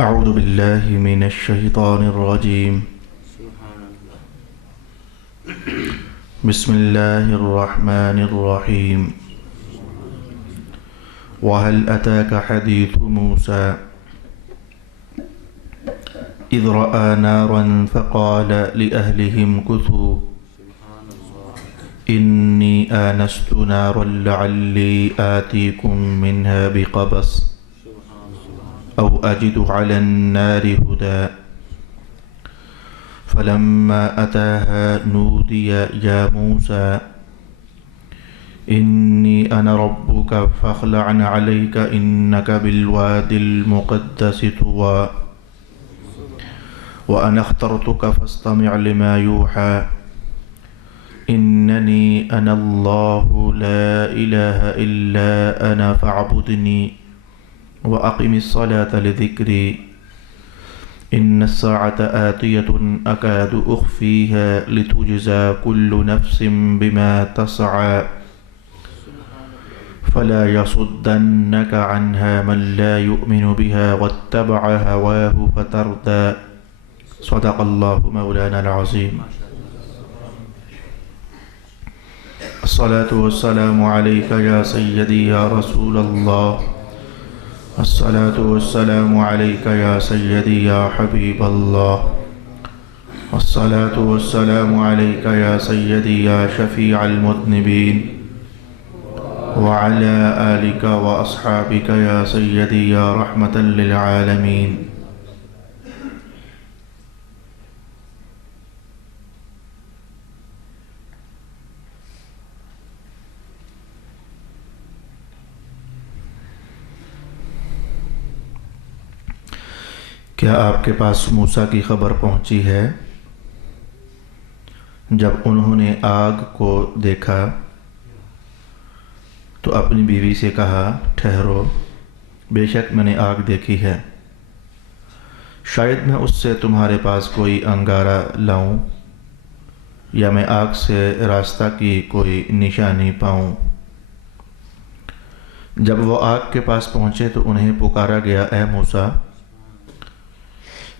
اعوذ باللہ من الشیطان الرجیم بسم اللہ الرحمن الرحیم وهل أتاك حديث موسى إذ رأى نارا فقال لأهلهم كثوا إني آنست نارا لعلي آتيكم منها بقبس أو أجد على النار هدى فلما أتاها نودي يا موسى إني أنا ربك فاخلع عليك إنك بالوادي المقدس طوى وأنا اخترتك فاستمع لما يوحى إنني أنا الله لا إله إلا أنا فاعبدني وأقم الصلاة لذكري إن الساعة آتية أكاد أخفيها لتجزى كل نفس بما تسعى فلا يصدنك عنها من لا يؤمن بها واتبع هواه فتردى صدق الله مولانا العظيم الصلاة والسلام عليك يا سيدي يا رسول الله الصلاة والسلام عليك يا سيدي يا حبيب الله الصلاة والسلام عليك يا سيدي يا شفيع المذنبين وعلى آلك وأصحابك يا سيدي يا رحمة للعالمين کیا آپ کے پاس موسیٰ کی خبر پہنچی ہے؟ جب انہوں نے آگ کو دیکھا تو اپنی بیوی سے کہا ٹھہرو، بے شک میں نے آگ دیکھی ہے، شاید میں اس سے تمہارے پاس کوئی انگارہ لاؤں یا میں آگ سے راستہ کی کوئی نشانی پاؤں۔ جب وہ آگ کے پاس پہنچے تو انہیں پکارا گیا اے موسیٰ،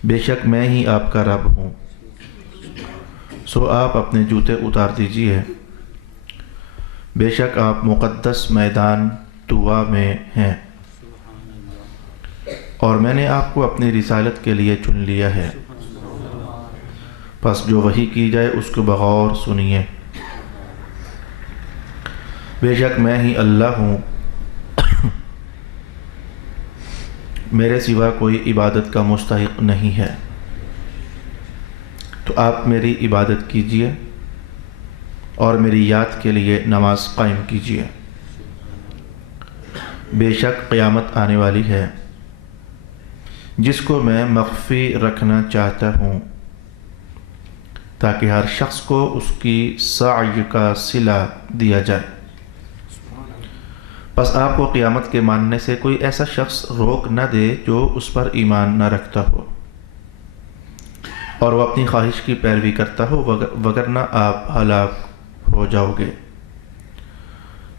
بے شک میں ہی آپ کا رب ہوں، سو آپ اپنے جوتے اتار دیجئے، بے شک آپ مقدس میدان طویٰ میں ہیں اور میں نے آپ کو اپنی رسالت کے لیے چن لیا ہے، پس جو وحی کی جائے اس کو بغور سنیے، بے شک میں ہی اللہ ہوں، میرے سوا کوئی عبادت کا مستحق نہیں ہے، تو آپ میری عبادت کیجئے اور میری یاد کے لیے نماز قائم کیجئے، بے شک قیامت آنے والی ہے جس کو میں مخفی رکھنا چاہتا ہوں تاکہ ہر شخص کو اس کی سعی کا صلہ دیا جائے۔ پس آپ کو قیامت کے ماننے سے کوئی ایسا شخص روک نہ دے جو اس پر ایمان نہ رکھتا ہو اور وہ اپنی خواہش کی پیروی کرتا ہو، وگرنہ آپ ہلاک ہو جاؤ گے۔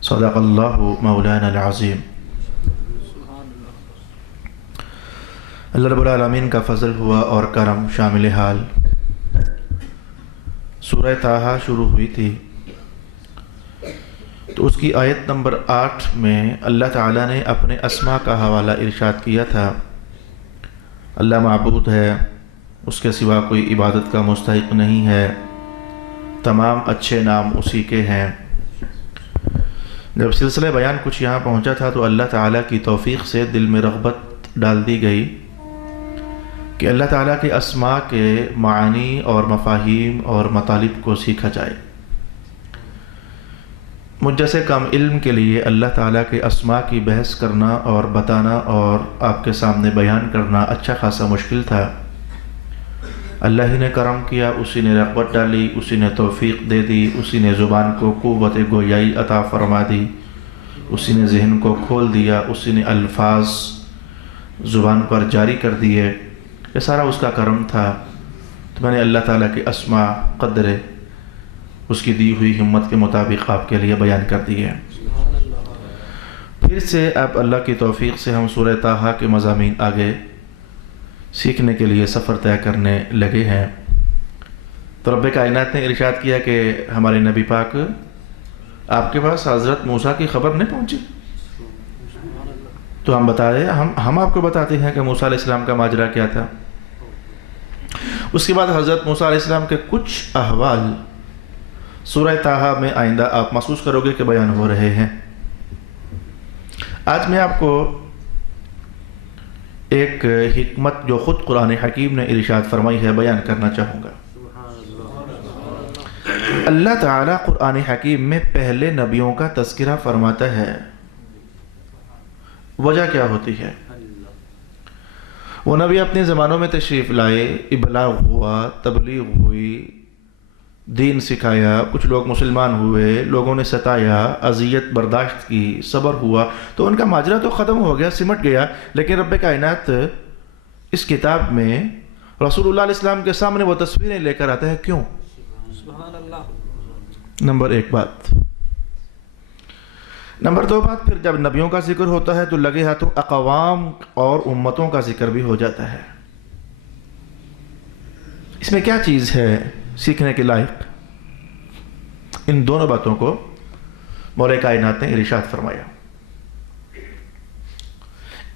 صدق اللہ مولانا العظیم۔ اللہ رب العالمین کا فضل ہوا اور کرم شامل حال۔ سورہ طٰہٰ شروع ہوئی تھی تو اس کی آیت نمبر 8 میں اللہ تعالیٰ نے اپنے اسماء کا حوالہ ارشاد کیا تھا۔ اللہ معبود ہے، اس کے سوا کوئی عبادت کا مستحق نہیں ہے، تمام اچھے نام اسی کے ہیں۔ جب سلسلہ بیان کچھ یہاں پہنچا تھا تو اللہ تعالیٰ کی توفیق سے دل میں رغبت ڈال دی گئی کہ اللہ تعالیٰ کے اسماء کے معانی اور مفاہیم اور مطالب کو سیکھا جائے۔ مجھ جیسے کم علم کے لیے اللہ تعالیٰ کے اسماء کی بحث کرنا اور بتانا اور آپ کے سامنے بیان کرنا اچھا خاصا مشکل تھا۔ اللہ ہی نے کرم کیا، اسی نے رغبت ڈالی، اسی نے توفیق دے دی، اسی نے زبان کو قوت گویائی عطا فرما دی، اسی نے ذہن کو کھول دیا، اسی نے الفاظ زبان پر جاری کر دیے۔ یہ سارا اس کا کرم تھا۔ تو میں نے اللہ تعالیٰ کے اسماء قدر اس کی دی ہوئی ہمت کے مطابق آپ کے لیے بیان کر دی ہے۔ پھر سے اب اللہ کی توفیق سے ہم سورہ طٰہٰ کے مضامین آگے سیکھنے کے لیے سفر طے کرنے لگے ہیں، تو رب کائنات نے ارشاد کیا کہ ہمارے نبی پاک آپ کے پاس حضرت موسیٰ کی خبر نہیں پہنچی؟ تو ہم بتائیں، ہم آپ کو بتاتے ہیں کہ موسیٰ علیہ السلام کا ماجرا کیا تھا۔ اس کے بعد حضرت موسیٰ علیہ السلام کے کچھ احوال سورہ طٰہٰ میں آئندہ آپ محسوس کرو گے کہ بیان ہو رہے ہیں۔ آج میں آپ کو ایک حکمت جو خود قرآن حکیم نے ارشاد فرمائی ہے بیان کرنا چاہوں گا۔ اللہ تعالیٰ قرآن حکیم میں پہلے نبیوں کا تذکرہ فرماتا ہے، وجہ کیا ہوتی ہے؟ وہ نبی اپنے زمانوں میں تشریف لائے، ابلاغ ہوا، تبلیغ ہوئی، دین سکھایا، کچھ لوگ مسلمان ہوئے، لوگوں نے ستایا، اذیت برداشت کی، صبر ہوا، تو ان کا ماجرا تو ختم ہو گیا، سمٹ گیا۔ لیکن رب کائنات اس کتاب میں رسول اللہ علیہ السلام کے سامنے وہ تصویریں لے کر آتا ہے، کیوں؟ نمبر ایک بات۔ نمبر دو بات، پھر جب نبیوں کا ذکر ہوتا ہے تو لگے ہاتھوں اقوام اور امتوں کا ذکر بھی ہو جاتا ہے۔ اس میں کیا چیز ہے سیکھنے کے لائق؟ ان دونوں باتوں کو مولا کائنات نے ارشاد فرمایا۔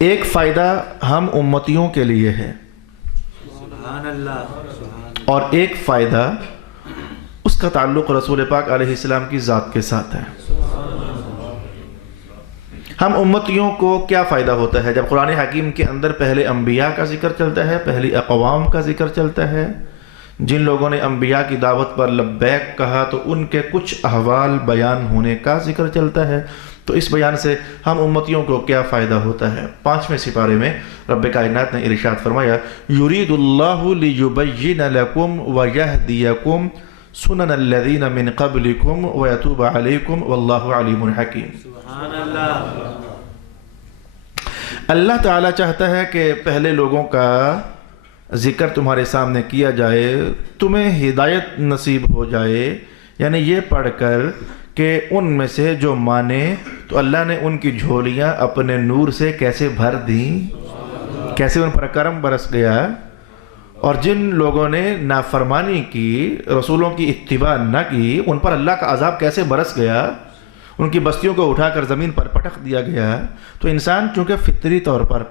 ایک فائدہ ہم امتیوں کے لیے ہے، اور ایک فائدہ اس کا تعلق رسول پاک علیہ السلام کی ذات کے ساتھ ہے۔ ہم امتیوں کو کیا فائدہ ہوتا ہے جب قرآن حکیم کے اندر پہلے انبیاء کا ذکر چلتا ہے، پہلی اقوام کا ذکر چلتا ہے، جن لوگوں نے انبیاء کی دعوت پر لبیک کہا تو ان کے کچھ احوال بیان ہونے کا ذکر چلتا ہے، تو اس بیان سے ہم امتیوں کو کیا فائدہ ہوتا ہے؟ 5ویں سپارے میں رب کائنات نے ارشاد فرمایا، یرید اللہ لیبین لکم ویہدیکم سنن الذین من قبلکم ویتوب علیکم واللہ علیم حکیم۔ اللہ تعالیٰ چاہتا ہے کہ پہلے لوگوں کا ذکر تمہارے سامنے کیا جائے، تمہیں ہدایت نصیب ہو جائے، یعنی یہ پڑھ کر کہ ان میں سے جو مانے تو اللہ نے ان کی جھولیاں اپنے نور سے کیسے بھر دیں، کیسے ان پر کرم برس گیا، اور جن لوگوں نے نافرمانی کی، رسولوں کی اتباع نہ کی، ان پر اللہ کا عذاب کیسے برس گیا، ان کی بستیوں کو اٹھا کر زمین پر پٹخ دیا گیا۔ تو انسان چونکہ فطری طور پر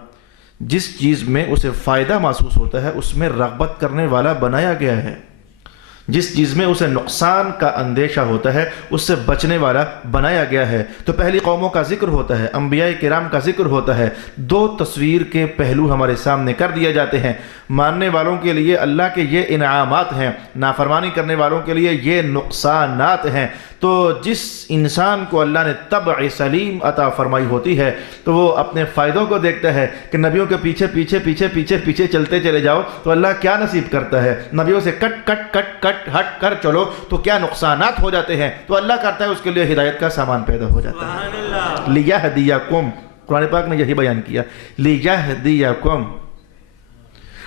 جس چیز میں اسے فائدہ محسوس ہوتا ہے اس میں رغبت کرنے والا بنایا گیا ہے، جس چیز میں اسے نقصان کا اندیشہ ہوتا ہے اس سے بچنے والا بنایا گیا ہے۔ تو پہلی قوموں کا ذکر ہوتا ہے، انبیاء کرام کا ذکر ہوتا ہے، دو تصویر کے پہلو ہمارے سامنے کر دیے جاتے ہیں۔ ماننے والوں کے لیے اللہ کے یہ انعامات ہیں، نافرمانی کرنے والوں کے لیے یہ نقصانات ہیں۔ تو جس انسان کو اللہ نے طبع سلیم عطا فرمائی ہوتی ہے تو وہ اپنے فائدوں کو دیکھتا ہے کہ نبیوں کے پیچھے پیچھے پیچھے پیچھے پیچھے چلتے چلے جاؤ تو اللہ کیا نصیب کرتا ہے، نبیوں سے کٹ کٹ کٹ کٹ ہٹ کر چلو تو کیا نقصانات ہو جاتے ہیں، تو اللہ کرتا ہے اس کے لیے ہدایت کا سامان پیدا ہو جاتا ہے۔ لیہدیکم، قرآن پاک نے یہی بیان کیا، لیہدیکم،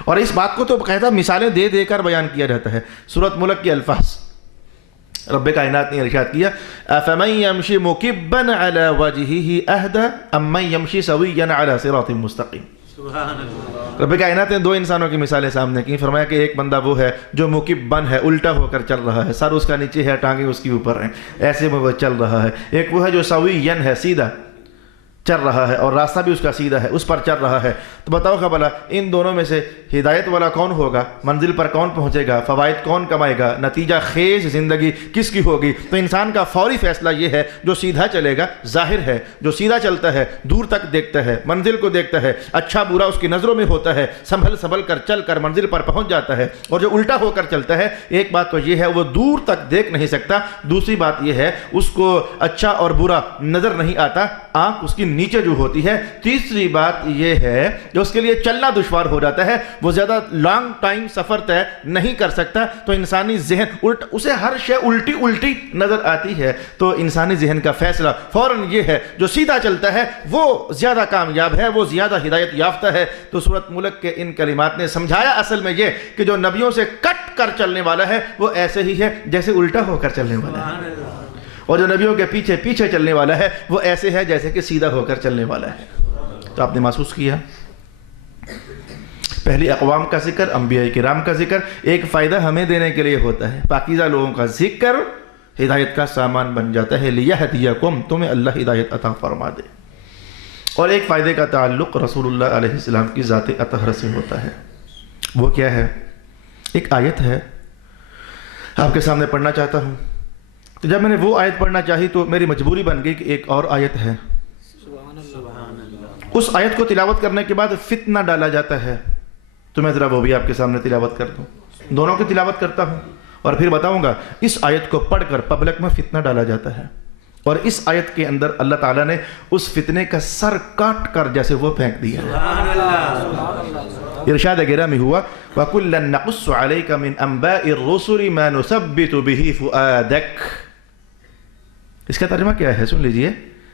اور اس بات کو تو باقاعدہ مثالیں دے دے کر بیان کیا جاتا ہے۔ سورۃ ملک کے الفاظ رب کائنات نے ارشاد کیا، افمن یمشی مکبا علی وجہہ اہدی ام من یمشی سویا علی صراط مستقیم۔ رب کائنات نے دو انسانوں کی مثالیں سامنے کی، فرمایا کہ ایک بندہ وہ ہے جو مکبن ہے، الٹا ہو کر چل رہا ہے، سر اس کا نیچے ہے، ٹانگیں اس کے اوپر ہیں، ایسے میں وہ چل رہا ہے۔ ایک وہ ہے جو سویین ہے، سیدھا چل رہا ہے اور راستہ بھی اس کا سیدھا ہے، اس پر چل رہا ہے۔ تو بتاؤ کہ بھلا ان دونوں میں سے ہدایت والا کون ہوگا، منزل پر کون پہنچے گا، فوائد کون کمائے گا، نتیجہ خیز زندگی کس کی ہوگی؟ تو انسان کا فوری فیصلہ یہ ہے جو سیدھا چلے گا، ظاہر ہے جو سیدھا چلتا ہے دور تک دیکھتا ہے، منزل کو دیکھتا ہے، اچھا برا اس کی نظروں میں ہوتا ہے، سنبھل کر چل کر منزل پر پہنچ جاتا ہے۔ اور جو الٹا ہو کر چلتا ہے، ایک بات تو یہ ہے وہ دور تک دیکھ نہیں سکتا، دوسری بات یہ ہے اس کو اچھا اور برا نظر نہیں آتا، آنکھ اس کی نیچے جو ہوتی ہے، تیسری بات یہ ہے کہ اس کے لیے چلنا دشوار ہو جاتا ہے، وہ زیادہ لانگ ٹائم سفر طے نہیں کر سکتا۔ تو انسانی ذہن اسے ہر شے الٹی الٹی نظر آتی ہے، تو انسانی ذہن کا فیصلہ فوراً یہ ہے جو سیدھا چلتا ہے وہ زیادہ کامیاب ہے، وہ زیادہ ہدایت یافتہ ہے۔ تو سورۃ ملک کے ان کلمات نے سمجھایا اصل میں یہ کہ جو نبیوں سے کٹ کر چلنے والا ہے وہ ایسے ہی ہے جیسے الٹا ہو کر چلنے والا ہے، اور جو نبیوں کے پیچھے پیچھے چلنے والا ہے وہ ایسے ہے جیسے کہ سیدھا ہو کر چلنے والا ہے۔ تو آپ نے محسوس کیا پہلی اقوام کا ذکر، انبیاء کرام کا ذکر ایک فائدہ ہمیں دینے کے لیے ہوتا ہے، پاکیزہ لوگوں کا ذکر ہدایت کا سامان بن جاتا ہے، لیہدیکم، تمہیں اللہ ہدایت عطا فرما دے۔ اور ایک فائدے کا تعلق رسول اللہ علیہ السلام کی ذات اطہر سے ہوتا ہے، وہ کیا ہے؟ ایک آیت ہے، آپ کے سامنے پڑھنا چاہتا ہوں۔ تو جب میں نے وہ آیت پڑھنا چاہی تو میری مجبوری بن گئی کہ ایک اور آیت ہے، اس آیت کو تلاوت کرنے کے بعد فتنہ ڈالا جاتا ہے، تو میں ذرا وہ بھی آپ کے سامنے تلاوت کر دوں، دونوں کی تلاوت کرتا ہوں اور پھر بتاؤں گا اس آیت کو پڑھ کر پبلک میں فتنہ ڈالا جاتا ہے، اور اس آیت کے اندر اللہ تعالیٰ نے اس فتنے کا سر کاٹ کر جیسے وہ پھینک دیا ہے۔ ارشاد گرامی ہوا وَكُلًّا نَقُصُّ عَلَيْكَ مِنْ أَنْبَاءِ الرُّسُلِ مَا نُثَبِّتُ بِهِ فُؤَادَكَ۔ اس کا ترجمہ کیا ہے؟ سن لیجئے۔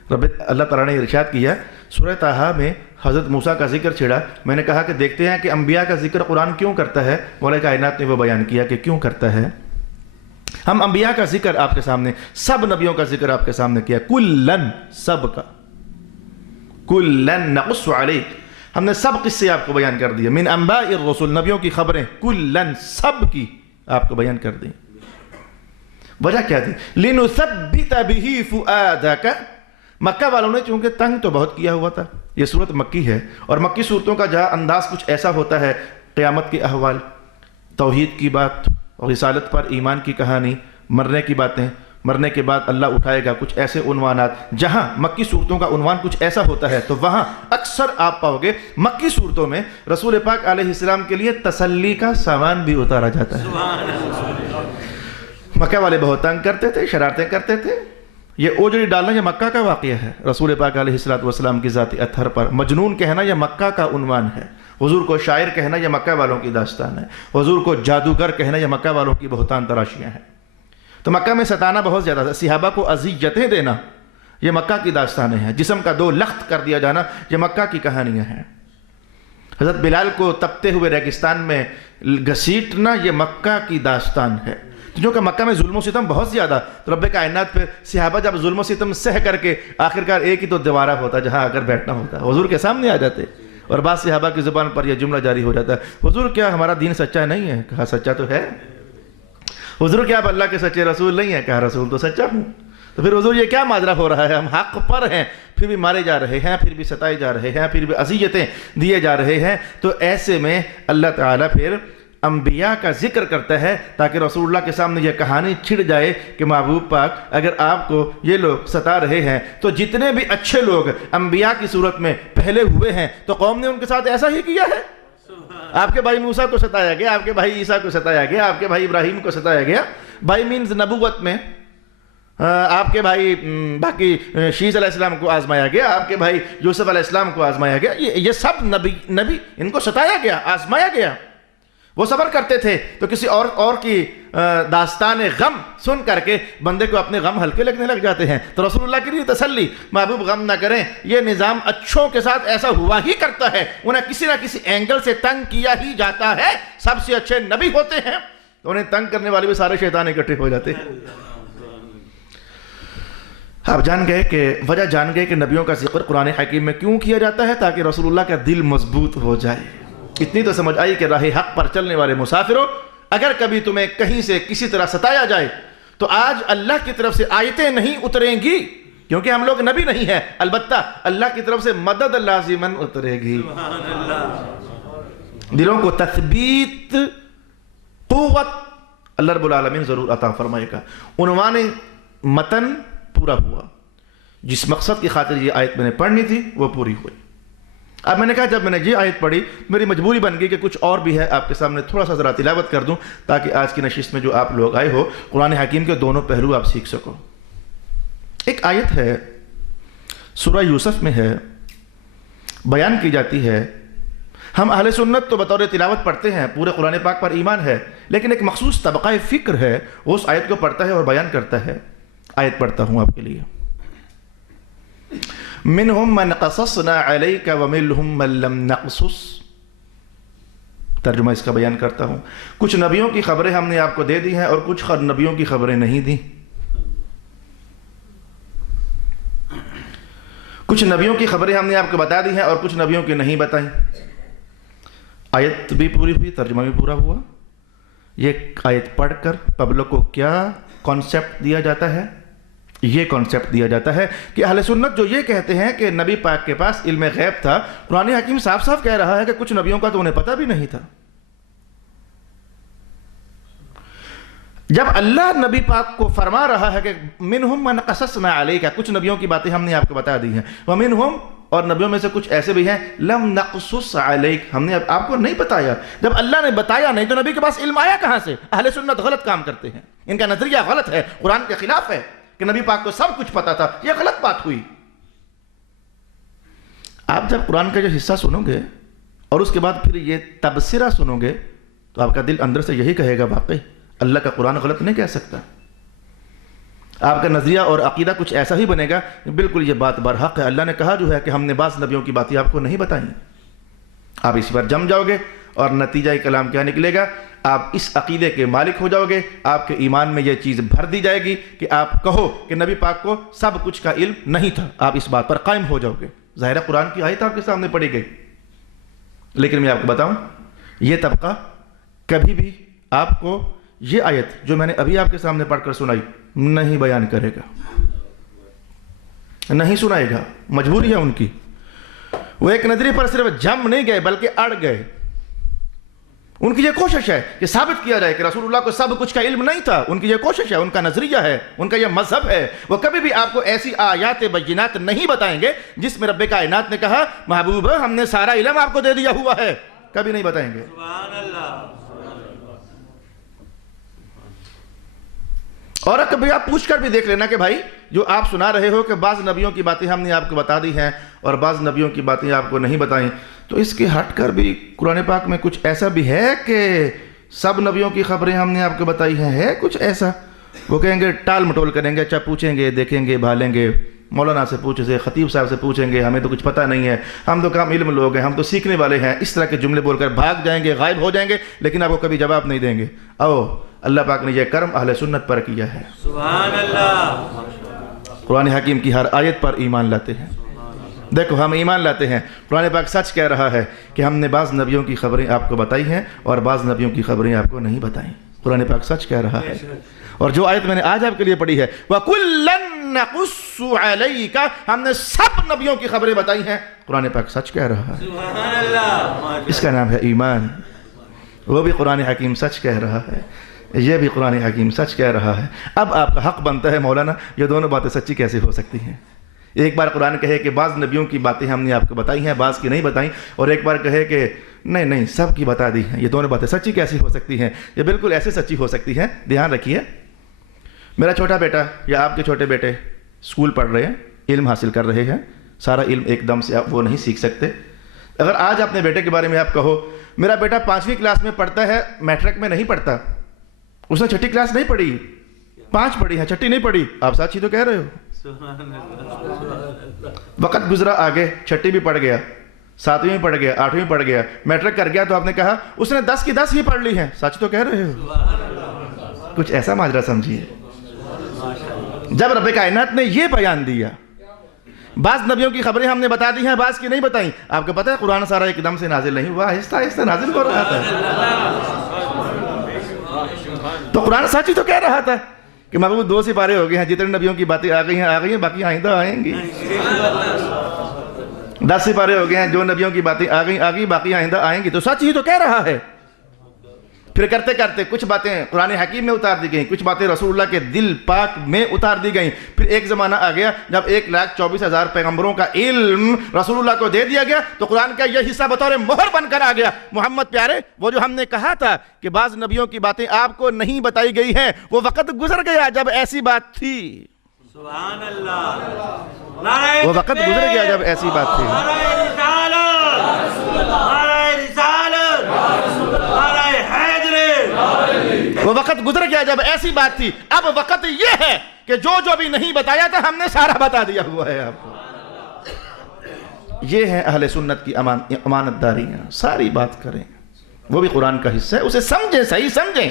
اللہ تعالیٰ نے ارشاد کیا سورہ طٰہٰ میں حضرت موسیٰ کا ذکر چھڑا، میں نے کہا کہ دیکھتے ہیں کہ انبیاء کا ذکر قرآن کیوں کرتا ہے؟ مولا کائنات نے وہ بیان کیا کہ کیوں کرتا ہے۔ ہم انبیاء کا ذکر آپ کے سامنے، سب نبیوں کا ذکر آپ کے سامنے کیا، کلن، سب کا، کلن نقص علیک، ہم نے سب قصے آپ کو بیان کر دیے، من انباء الرسل، نبیوں کی خبریں، کلن، سب کی آپ کو بیان کر دی۔ وجہ کیا تھی؟ لنثبت به فؤادک، مکہ والوں نے چونکہ تنگ تو بہت کیا ہوا تھا، یہ صورت مکی ہے، اور مکی صورتوں کا جہاں انداز کچھ ایسا ہوتا ہے، قیامت کے احوال، توحید کی بات، اور رسالت پر ایمان کی کہانی، مرنے کی باتیں، مرنے کے بعد اللہ اٹھائے گا، کچھ ایسے عنوانات، جہاں مکی صورتوں کا عنوان کچھ ایسا ہوتا ہے تو وہاں اکثر آپ پاؤ گے مکی صورتوں میں رسول پاک علیہ السلام کے لیے تسلی کا سامان بھی اتارا جاتا ہے۔ مکہ والے بہت تنگ کرتے تھے، شرارتیں کرتے تھے، یہ اوجڑی ڈالنا یہ مکہ کا واقعہ ہے، رسول پاک علیہ السلام کی ذات اطہر پر مجنون کہنا یہ مکہ کا عنوان ہے، حضور کو شاعر کہنا یہ مکہ والوں کی داستان ہے، حضور کو جادوگر کہنا یہ مکہ والوں کی بہتان تراشیاں ہیں۔ تو مکہ میں ستانا بہت زیادہ تھا، صحابہ کو اذیتیں دینا یہ مکہ کی داستانیں ہیں، جسم کا دو لخت کر دیا جانا یہ مکہ کی کہانیاں ہیں، حضرت بلال کو تپتے ہوئے ریگستان میں گھسیٹنا یہ مکہ کی داستان ہے۔ جو کہ مکہ میں ظلم و ستم بہت زیادہ، تو رب کائنات پہ صحابہ جب ظلم و ستم سہ کر کے آخرکار ایک ہی تو دیوارہ ہوتا جہاں آ کر بیٹھنا ہوتا، حضور کے سامنے آ جاتے، اور بعض صحابہ کی زبان پر یہ جملہ جاری ہو جاتا ہے، حضور کیا ہمارا دین سچا نہیں ہے؟ کہا سچا تو ہے۔ حضور کیا آپ اللہ کے سچے رسول نہیں ہیں؟ کہا رسول تو سچا ہوں۔ تو پھر حضور یہ کیا ماجرا ہو رہا ہے؟ ہم حق پر ہیں پھر بھی مارے جا رہے ہیں، پھر بھی ستائے جا رہے ہیں، پھر بھی اذیتیں دیے جا رہے ہیں۔ تو ایسے میں اللہ تعالیٰ پھر انبیاء کا ذکر کرتا ہے تاکہ رسول اللہ کے سامنے یہ کہانی چھڑ جائے کہ محبوب پاک اگر آپ کو یہ لوگ ستا رہے ہیں تو جتنے بھی اچھے لوگ انبیاء کی صورت میں پہلے ہوئے ہیں تو قوم نے ان کے ساتھ ایسا ہی کیا ہے۔ آپ کے بھائی موسیٰ کو ستایا گیا، آپ کے بھائی عیسیٰ کو ستایا گیا، آپ کے بھائی ابراہیم کو ستایا گیا، بھائی مینز نبوت میں آپ کے بھائی باقی شیس علیہ السلام کو آزمایا گیا، آپ کے بھائی یوسف علیہ السلام کو آزمایا گیا، یہ سب نبی ان کو ستایا گیا، آزمایا گیا۔ وہ صبر کرتے تھے تو کسی اور کی داستان غم سن کر کے بندے کو اپنے غم ہلکے لگنے لگ جاتے ہیں۔ تو رسول اللہ کے لیے تسلی، محبوب غم نہ کریں، یہ نظام اچھوں کے ساتھ ایسا ہوا ہی کرتا ہے، انہیں کسی نہ کسی اینگل سے تنگ کیا ہی جاتا ہے۔ سب سے اچھے نبی ہوتے ہیں تو انہیں تنگ کرنے والے بھی سارے شیطان اکٹھے ہو جاتے ہیں۔ آپ جان گئے کہ وجہ جان گئے کہ نبیوں کا ذکر قرآن حکیم میں کیوں کیا جاتا ہے؟ تاکہ رسول اللہ کا دل مضبوط ہو جائے۔ اتنی تو سمجھ آئی کہ راہ حق پر چلنے والے مسافروں، اگر کبھی تمہیں کہیں سے کسی طرح ستایا جائے تو آج اللہ کی طرف سے آیتیں نہیں اتریں گی کیونکہ ہم لوگ نبی نہیں ہیں، البتہ اللہ کی طرف سے مدد لازماً اترے گی۔ دلوں کو تثبیت، قوت اللہ رب العالمین ضرور عطا فرمائے گا۔ عنوان متن پورا ہوا، جس مقصد کی خاطر یہ آیت میں نے پڑھنی تھی وہ پوری ہوئی۔ اب میں نے کہا جب میں نے یہ آیت پڑھی میری مجبوری بن گئی کہ کچھ اور بھی ہے آپ کے سامنے تھوڑا سا ذرا تلاوت کر دوں تاکہ آج کی نشست میں جو آپ لوگ آئے ہو قرآن حکیم کے دونوں پہلو آپ سیکھ سکو۔ ایک آیت ہے سورہ یوسف میں ہے، بیان کی جاتی ہے، ہم اہل سنت تو بطور تلاوت پڑھتے ہیں، پورے قرآن پاک پر ایمان ہے، لیکن ایک مخصوص طبقہ فکر ہے وہ اس آیت کو پڑھتا ہے اور بیان کرتا ہے۔ آیت پڑھتا ہوں آپ کے لیے، منہم من قصصنا علیک ومنہم من لم نقصص۔ ترجمہ اس کا بیان کرتا ہوں، کچھ نبیوں کی خبریں ہم نے آپ کو دے دی ہیں اور کچھ نبیوں کی خبریں نہیں دی۔ کچھ نبیوں کی خبریں ہم نے آپ کو بتا دی ہیں اور کچھ نبیوں کی نہیں بتائیں۔ آیت بھی پوری ہوئی، ترجمہ بھی پورا ہوا۔ یہ آیت پڑھ کر پبلک کو کیا کانسیپٹ دیا جاتا ہے؟ یہ کانسیپٹ دیا جاتا ہے کہ اہل سنت جو یہ کہتے ہیں کہ نبی پاک کے پاس علم غیب تھا، قرآن حکیم صاف صاف کہہ رہا ہے کہ کچھ نبیوں کا تو انہیں پتہ بھی نہیں تھا۔ جب اللہ نبی پاک کو فرما رہا ہے کہ منہم من قصصنا علیک، کچھ نبیوں کی باتیں ہم نے آپ کو بتا دی ہیں، ومنہم، اور نبیوں میں سے کچھ ایسے بھی ہیں لم نقصص علیک، ہم نے آپ کو نہیں بتایا۔ جب اللہ نے بتایا نہیں تو نبی کے پاس علم آیا کہاں سے؟ اہل سنت غلط کام کرتے ہیں، ان کا نظریہ غلط ہے، قرآن کے خلاف ہے کہ نبی پاک کو سب کچھ پتا تھا، یہ غلط بات ہوئی۔ آپ جب قرآن کا جو حصہ سنو گے اور اس کے بعد پھر یہ تبصرہ سنو گے تو آپ کا دل اندر سے یہی کہے گا واقعی اللہ کا قرآن غلط نہیں کہہ سکتا۔ آپ کا نظریہ اور عقیدہ کچھ ایسا ہی بنے گا، بالکل یہ بات برحق ہے، اللہ نے کہا جو ہے کہ ہم نے بعض نبیوں کی باتیں آپ کو نہیں بتائیں۔ آپ اس پر جم جاؤ گے اور نتیجہ کلام کیا نکلے گا؟ آپ اس عقیدے کے مالک ہو جاؤ گے، آپ کے ایمان میں یہ چیز بھر دی جائے گی کہ آپ کہو کہ نبی پاک کو سب کچھ کا علم نہیں تھا، آپ اس بات پر قائم ہو جاؤ گے۔ ظاہر قرآن کی آیت آپ کے سامنے پڑھی گئی، لیکن میں آپ کو بتاؤں یہ طبقہ کبھی بھی آپ کو یہ آیت جو میں نے ابھی آپ کے سامنے پڑھ کر سنائی نہیں بیان کرے گا، نہیں سنائے گا، مجبوری ہے ان کی۔ وہ ایک نظریے پر صرف جم نہیں گئے بلکہ اڑ گئے۔ ان کی یہ کوشش ہے کہ ثابت کیا جائے کہ رسول اللہ کو سب کچھ کا علم نہیں تھا، ان کی یہ کوشش ہے، ان کا نظریہ ہے، ان کا یہ مذہب ہے۔ وہ کبھی بھی آپ کو ایسی آیات بینات نہیں بتائیں گے جس میں رب کائنات نے کہا محبوب ہم نے سارا علم آپ کو دے دیا ہوا ہے، کبھی نہیں بتائیں گے۔ سبحان اللہ۔ اور کبھی آپ پوچھ کر بھی دیکھ لینا کہ بھائی جو آپ سنا رہے ہو کہ بعض نبیوں کی باتیں ہم نے آپ کو بتا دی ہیں اور بعض نبیوں کی باتیں آپ کو نہیں بتائیں، تو اس کے ہٹ کر بھی قرآن پاک میں کچھ ایسا بھی ہے کہ سب نبیوں کی خبریں ہم نے آپ کو بتائی ہیں؟ ہے کچھ ایسا؟ وہ کہیں گے ٹال مٹول کریں گے، اچھا پوچھیں گے، دیکھیں گے، بھالیں گے، مولانا سے پوچھیں گے، خطیب صاحب سے پوچھیں گے، ہمیں تو کچھ پتہ نہیں ہے، ہم تو کم علم لوگ ہیں، ہم تو سیکھنے والے ہیں، اس طرح کے جملے بول کر بھاگ جائیں گے، غائب ہو جائیں گے، لیکن آپ کو کبھی جواب نہیں دیں گے۔ اللہ پاک نے یہ کرم اہل سنت پر کیا ہے، سبحان اللہ۔ قرآن حکیم کی ہر آیت پر ایمان لاتے ہیں۔ دیکھو ہم ایمان لاتے ہیں، قرآن پاک سچ کہہ رہا ہے کہ ہم نے بعض نبیوں کی خبریں آپ کو بتائی ہیں اور بعض نبیوں کی خبریں آپ کو نہیں بتائیں۔ قرآن پاک سچ کہہ رہا ہے۔ اور جو آیت میں نے آج آپ کے لیے پڑھی ہے وَكُلًّا نَقُصُّ عَلَيْكَ، ہم نے سب نبیوں کی خبریں بتائی ہیں، قرآن پاک سچ کہہ رہا ہے۔ سبحان اللہ۔ اس کا نام ہے ایمان۔ وہ بھی قرآن حکیم سچ کہہ رہا ہے، یہ بھی قرآن حکیم سچ کہہ رہا ہے۔ اب آپ کا حق بنتا ہے مولانا یہ دونوں باتیں سچی کیسے ہو سکتی ہیں؟ ایک بار قرآن کہے کہ بعض نبیوں کی باتیں ہم نے آپ کو بتائی ہیں، بعض کی نہیں بتائیں، اور ایک بار کہے کہ نہیں سب کی بتا دی ہیں، یہ دونوں باتیں سچی کیسی ہو سکتی ہیں؟ یہ بالکل ایسے سچی ہو سکتی ہیں۔ دھیان رکھیے، میرا چھوٹا بیٹا یا آپ کے چھوٹے بیٹے اسکول پڑھ رہے ہیں، علم حاصل کر رہے ہیں، سارا علم ایک دم سے آپ وہ نہیں سیکھ سکتے۔ اگر آج اپنے بیٹے کے بارے میں آپ کہو میرا بیٹا 5ویں کلاس میں پڑھتا ہے، میٹرک میں نہیں پڑھتا، اس نے 6ٹھی کلاس نہیں پڑھی، 5 پڑھی ہے، 6ٹھی نہیں پڑھی، آپ سچ ہی تو کہہ رہے ہو۔ وقت گزرا آگے، 6ٹھی بھی پڑھ گیا، 7ویں پڑھ گیا، 8ویں پڑھ گیا، میٹرک کر گیا، تو آپ نے کہا اس نے 10 کی 10 ہی پڑھ لی ہیں، سچ تو کہہ رہے ہو۔ کچھ ایسا ماجرا سمجھیے۔ جب رب کائنات نے یہ بیان دیا بعض نبیوں کی خبریں ہم نے بتا دی ہیں، بعض کی نہیں بتائیں، آپ کو پتہ ہے قرآن سارا ایک دم سے نازل نہیں ہوا، آہستہ آہستہ نازل ہو رہا تھا۔ تو قرآن سچ ہی تو کہہ رہا تھا کہ محبوب 2 سپارے ہو گئے ہیں، جتنے نبیوں کی باتیں آ گئی ہیں، باقی آئندہ آئیں گی۔ 10 سپارے ہو گئے ہیں، جو نبیوں کی باتیں آ گئی باقی آئندہ آئیں گی، تو سچ ہی تو کہہ رہا ہے۔ پھر کرتے کرتے کچھ باتیں قرآن حکیم میں اتار دی گئیں، کچھ باتیں رسول اللہ کے دل پاک میں اتار دی گئیں۔ پھر ایک زمانہ آ گیا جب 1,24,000 پیغمبروں کا علم رسول اللہ کو دے دیا گیا، تو قرآن کا یہ حصہ بطور مہر بن کر آ گیا۔ محمد پیارے، وہ جو ہم نے کہا تھا کہ بعض نبیوں کی باتیں آپ کو نہیں بتائی گئی ہیں، وہ وقت گزر گیا جب ایسی بات تھی، سبحان اللہ۔ وہ وقت گزر گیا جب ایسی بات تھی۔ نعرہ رسالت، نعرہ رسالت، نعرہ حیدر۔ وہ وقت گزر گیا جب ایسی بات تھی، اب وقت یہ ہے کہ جو بھی نہیں بتایا تھا ہم نے سارا بتا دیا ہوا ہے آپ کو۔ یہ ہے اہل سنت کی امانت داریاں، ساری بات کریں، وہ بھی قرآن کا حصہ ہے، اسے سمجھیں، صحیح سمجھیں،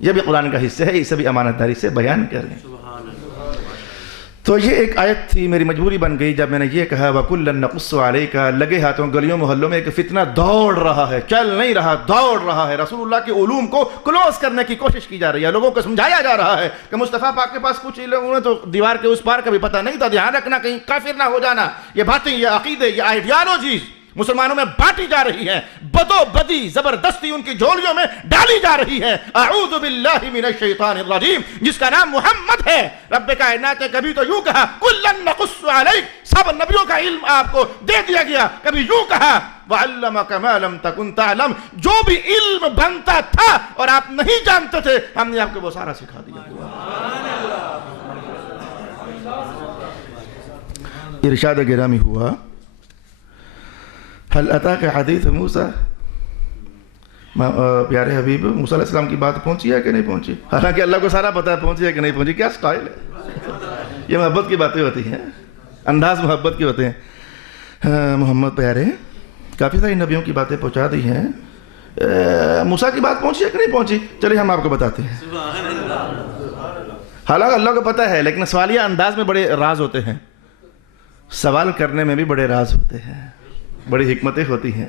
یہ بھی قرآن کا حصہ ہے، اسے بھی امانت داری سے بیان کریں۔ تو یہ ایک آیت تھی، میری مجبوری بن گئی جب میں نے یہ کہا وَكُلًّا نَقُصُّ عَلَيْكَ، لگے ہاتھوں گلیوں محلوں میں ایک فتنہ دوڑ رہا ہے، چل نہیں رہا، دوڑ رہا ہے، رسول اللہ کے علوم کو کلوز کرنے کی کوشش کی جا رہی ہے، لوگوں کو سمجھایا جا رہا ہے کہ مصطفیٰ پاک کے پاس کچھ علم، انہیں تو دیوار کے اس پار کا بھی پتہ نہیں تھا، دھیان رکھنا کہیں کافر نہ ہو جانا، یہ باتیں، یہ عقیدے، یہ آئیڈیالوجیز مسلمانوں میں بانٹی جا رہی ہیں، بدو بدی زبردستی ان کی جھولیوں میں ڈالی جا رہی ہے۔ اعوذ باللہ من الشیطان الرجیم، جس کا نام محمد ہے، رب کائنات نے کبھی تو یوں کہا کُلًّا نَقُصُّ عَلَيْكَ، سب نبیوں کا علم آپ کو دے دیا گیا، کبھی یوں کہا وَعَلَّمَكَ مَا لَمْ تَكُنْ تَعْلَمْ، جو بھی علم بنتا تھا اور آپ نہیں جانتے تھے ہم نے آپ کو وہ سارا سکھا دیا۔ ارشاد گرامی ہوا حل اتاک حدیث موسیٰ، پیارے حبیب موسیٰ علیہ السلام کی بات پہنچی ہے کہ نہیں پہنچی؟ حالانکہ اللہ کو سارا پتہ ہے پہنچی ہے کہ نہیں پہنچی، کیا سٹائل ہے، یہ محبت کی باتیں ہوتی ہیں، انداز محبت کے ہوتے ہیں۔ محمد پیارے کافی ساری نبیوں کی باتیں پہنچا دی ہیں، موسیٰ کی بات پہنچی ہے کہ نہیں پہنچی؟ چلیے ہم آپ کو بتاتے ہیں۔ حالانکہ اللہ کو پتہ ہے، لیکن سوالیہ انداز میں بڑے راز ہوتے ہیں، سوال کرنے میں بھی بڑے راز ہوتے ہیں، بڑی حکمتیں ہوتی ہیں۔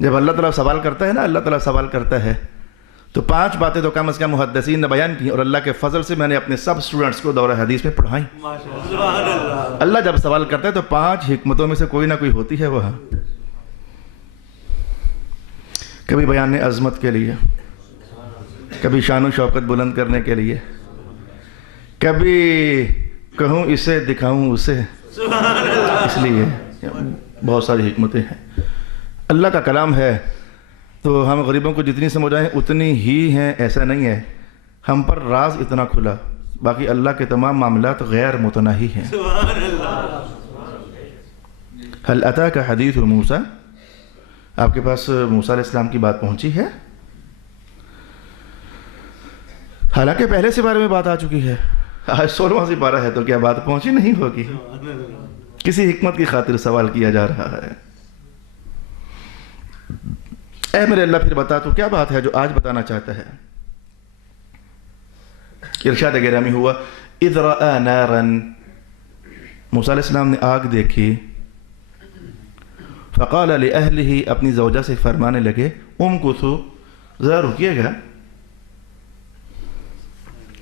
جب اللہ تعالیٰ سوال کرتا ہے نا، اللہ تعالیٰ سوال کرتا ہے تو 5 باتیں تو کم از کم محدثین نے بیان کی، اور اللہ کے فضل سے میں نے اپنے سب سٹوڈنٹس کو دورہ حدیث میں پڑھائیں۔ اللہ جب سوال کرتا ہے تو 5 حکمتوں میں سے کوئی نہ کوئی ہوتی ہے وہاں۔ کبھی بیان عظمت کے لیے، کبھی شان و شوکت بلند کرنے کے لیے، کبھی کہوں اسے دکھاؤں اسے، اس لیے بہت ساری حکمتیں ہیں۔ اللہ کا کلام ہے تو ہم غریبوں کو جتنی سمجھائیں اتنی ہی ہیں، ایسا نہیں ہے، ہم پر راز اتنا کھلا، باقی اللہ کے تمام معاملات غیر متناہی ہیں۔ حل اتاک حدیث موسیٰ، آپ کے پاس موسیٰ علیہ السلام کی بات پہنچی ہے؟ حالانکہ پہلے سے بارے میں بات آ چکی ہے، آج 16واں سپارہ ہے، تو کیا بات پہنچی نہیں ہوگی؟ کسی حکمت کی خاطر سوال کیا جا رہا ہے۔ اے میرے اللہ پھر بتا تو کیا بات ہے جو آج بتانا چاہتا ہے؟ ارشاد گرامی ہوا اذ رأى نارا، موسیٰ علیہ السلام نے آگ دیکھی، فقال لأہلہ، اپنی زوجہ سے فرمانے لگے امکثوا، ذرا رکیے گا۔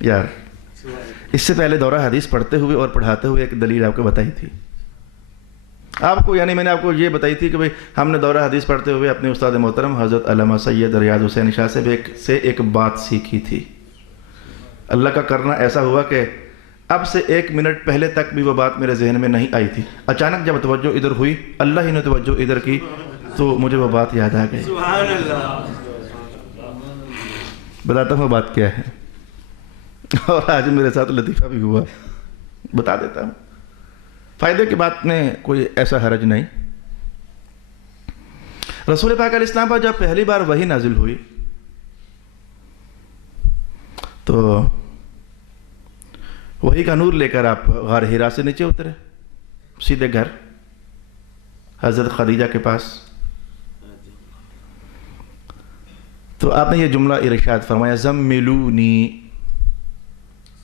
یار اس سے پہلے دورہ حدیث پڑھتے ہوئے اور پڑھاتے ہوئے ایک دلیل آپ کو بتائی تھی، آپ کو، یعنی میں نے آپ کو یہ بتائی تھی کہ بھئی ہم نے دورہ حدیث پڑھتے ہوئے اپنے استاد محترم حضرت علامہ سید ریاض حسین شاہ سے ایک بات سیکھی تھی۔ اللہ کا کرنا ایسا ہوا کہ اب سے 1 منٹ پہلے تک بھی وہ بات میرے ذہن میں نہیں آئی تھی، اچانک جب توجہ ادھر ہوئی، اللہ ہی نے توجہ ادھر کی تو مجھے وہ بات یاد آ گئی۔ بتاتا ہوں بات کیا ہے، اور آج میرے ساتھ لطیفہ بھی ہوا، بتا دیتا ہوں، فائدے کی بات میں کوئی ایسا حرج نہیں۔ رسول پاک علیہ السلام پر جب پہلی بار وحی نازل ہوئی تو وحی کا نور لے کر آپ غار حرا سے نیچے اترے، سیدھے گھر حضرت خدیجہ کے پاس۔ تو آپ نے یہ جملہ ارشاد فرمایا زملونی،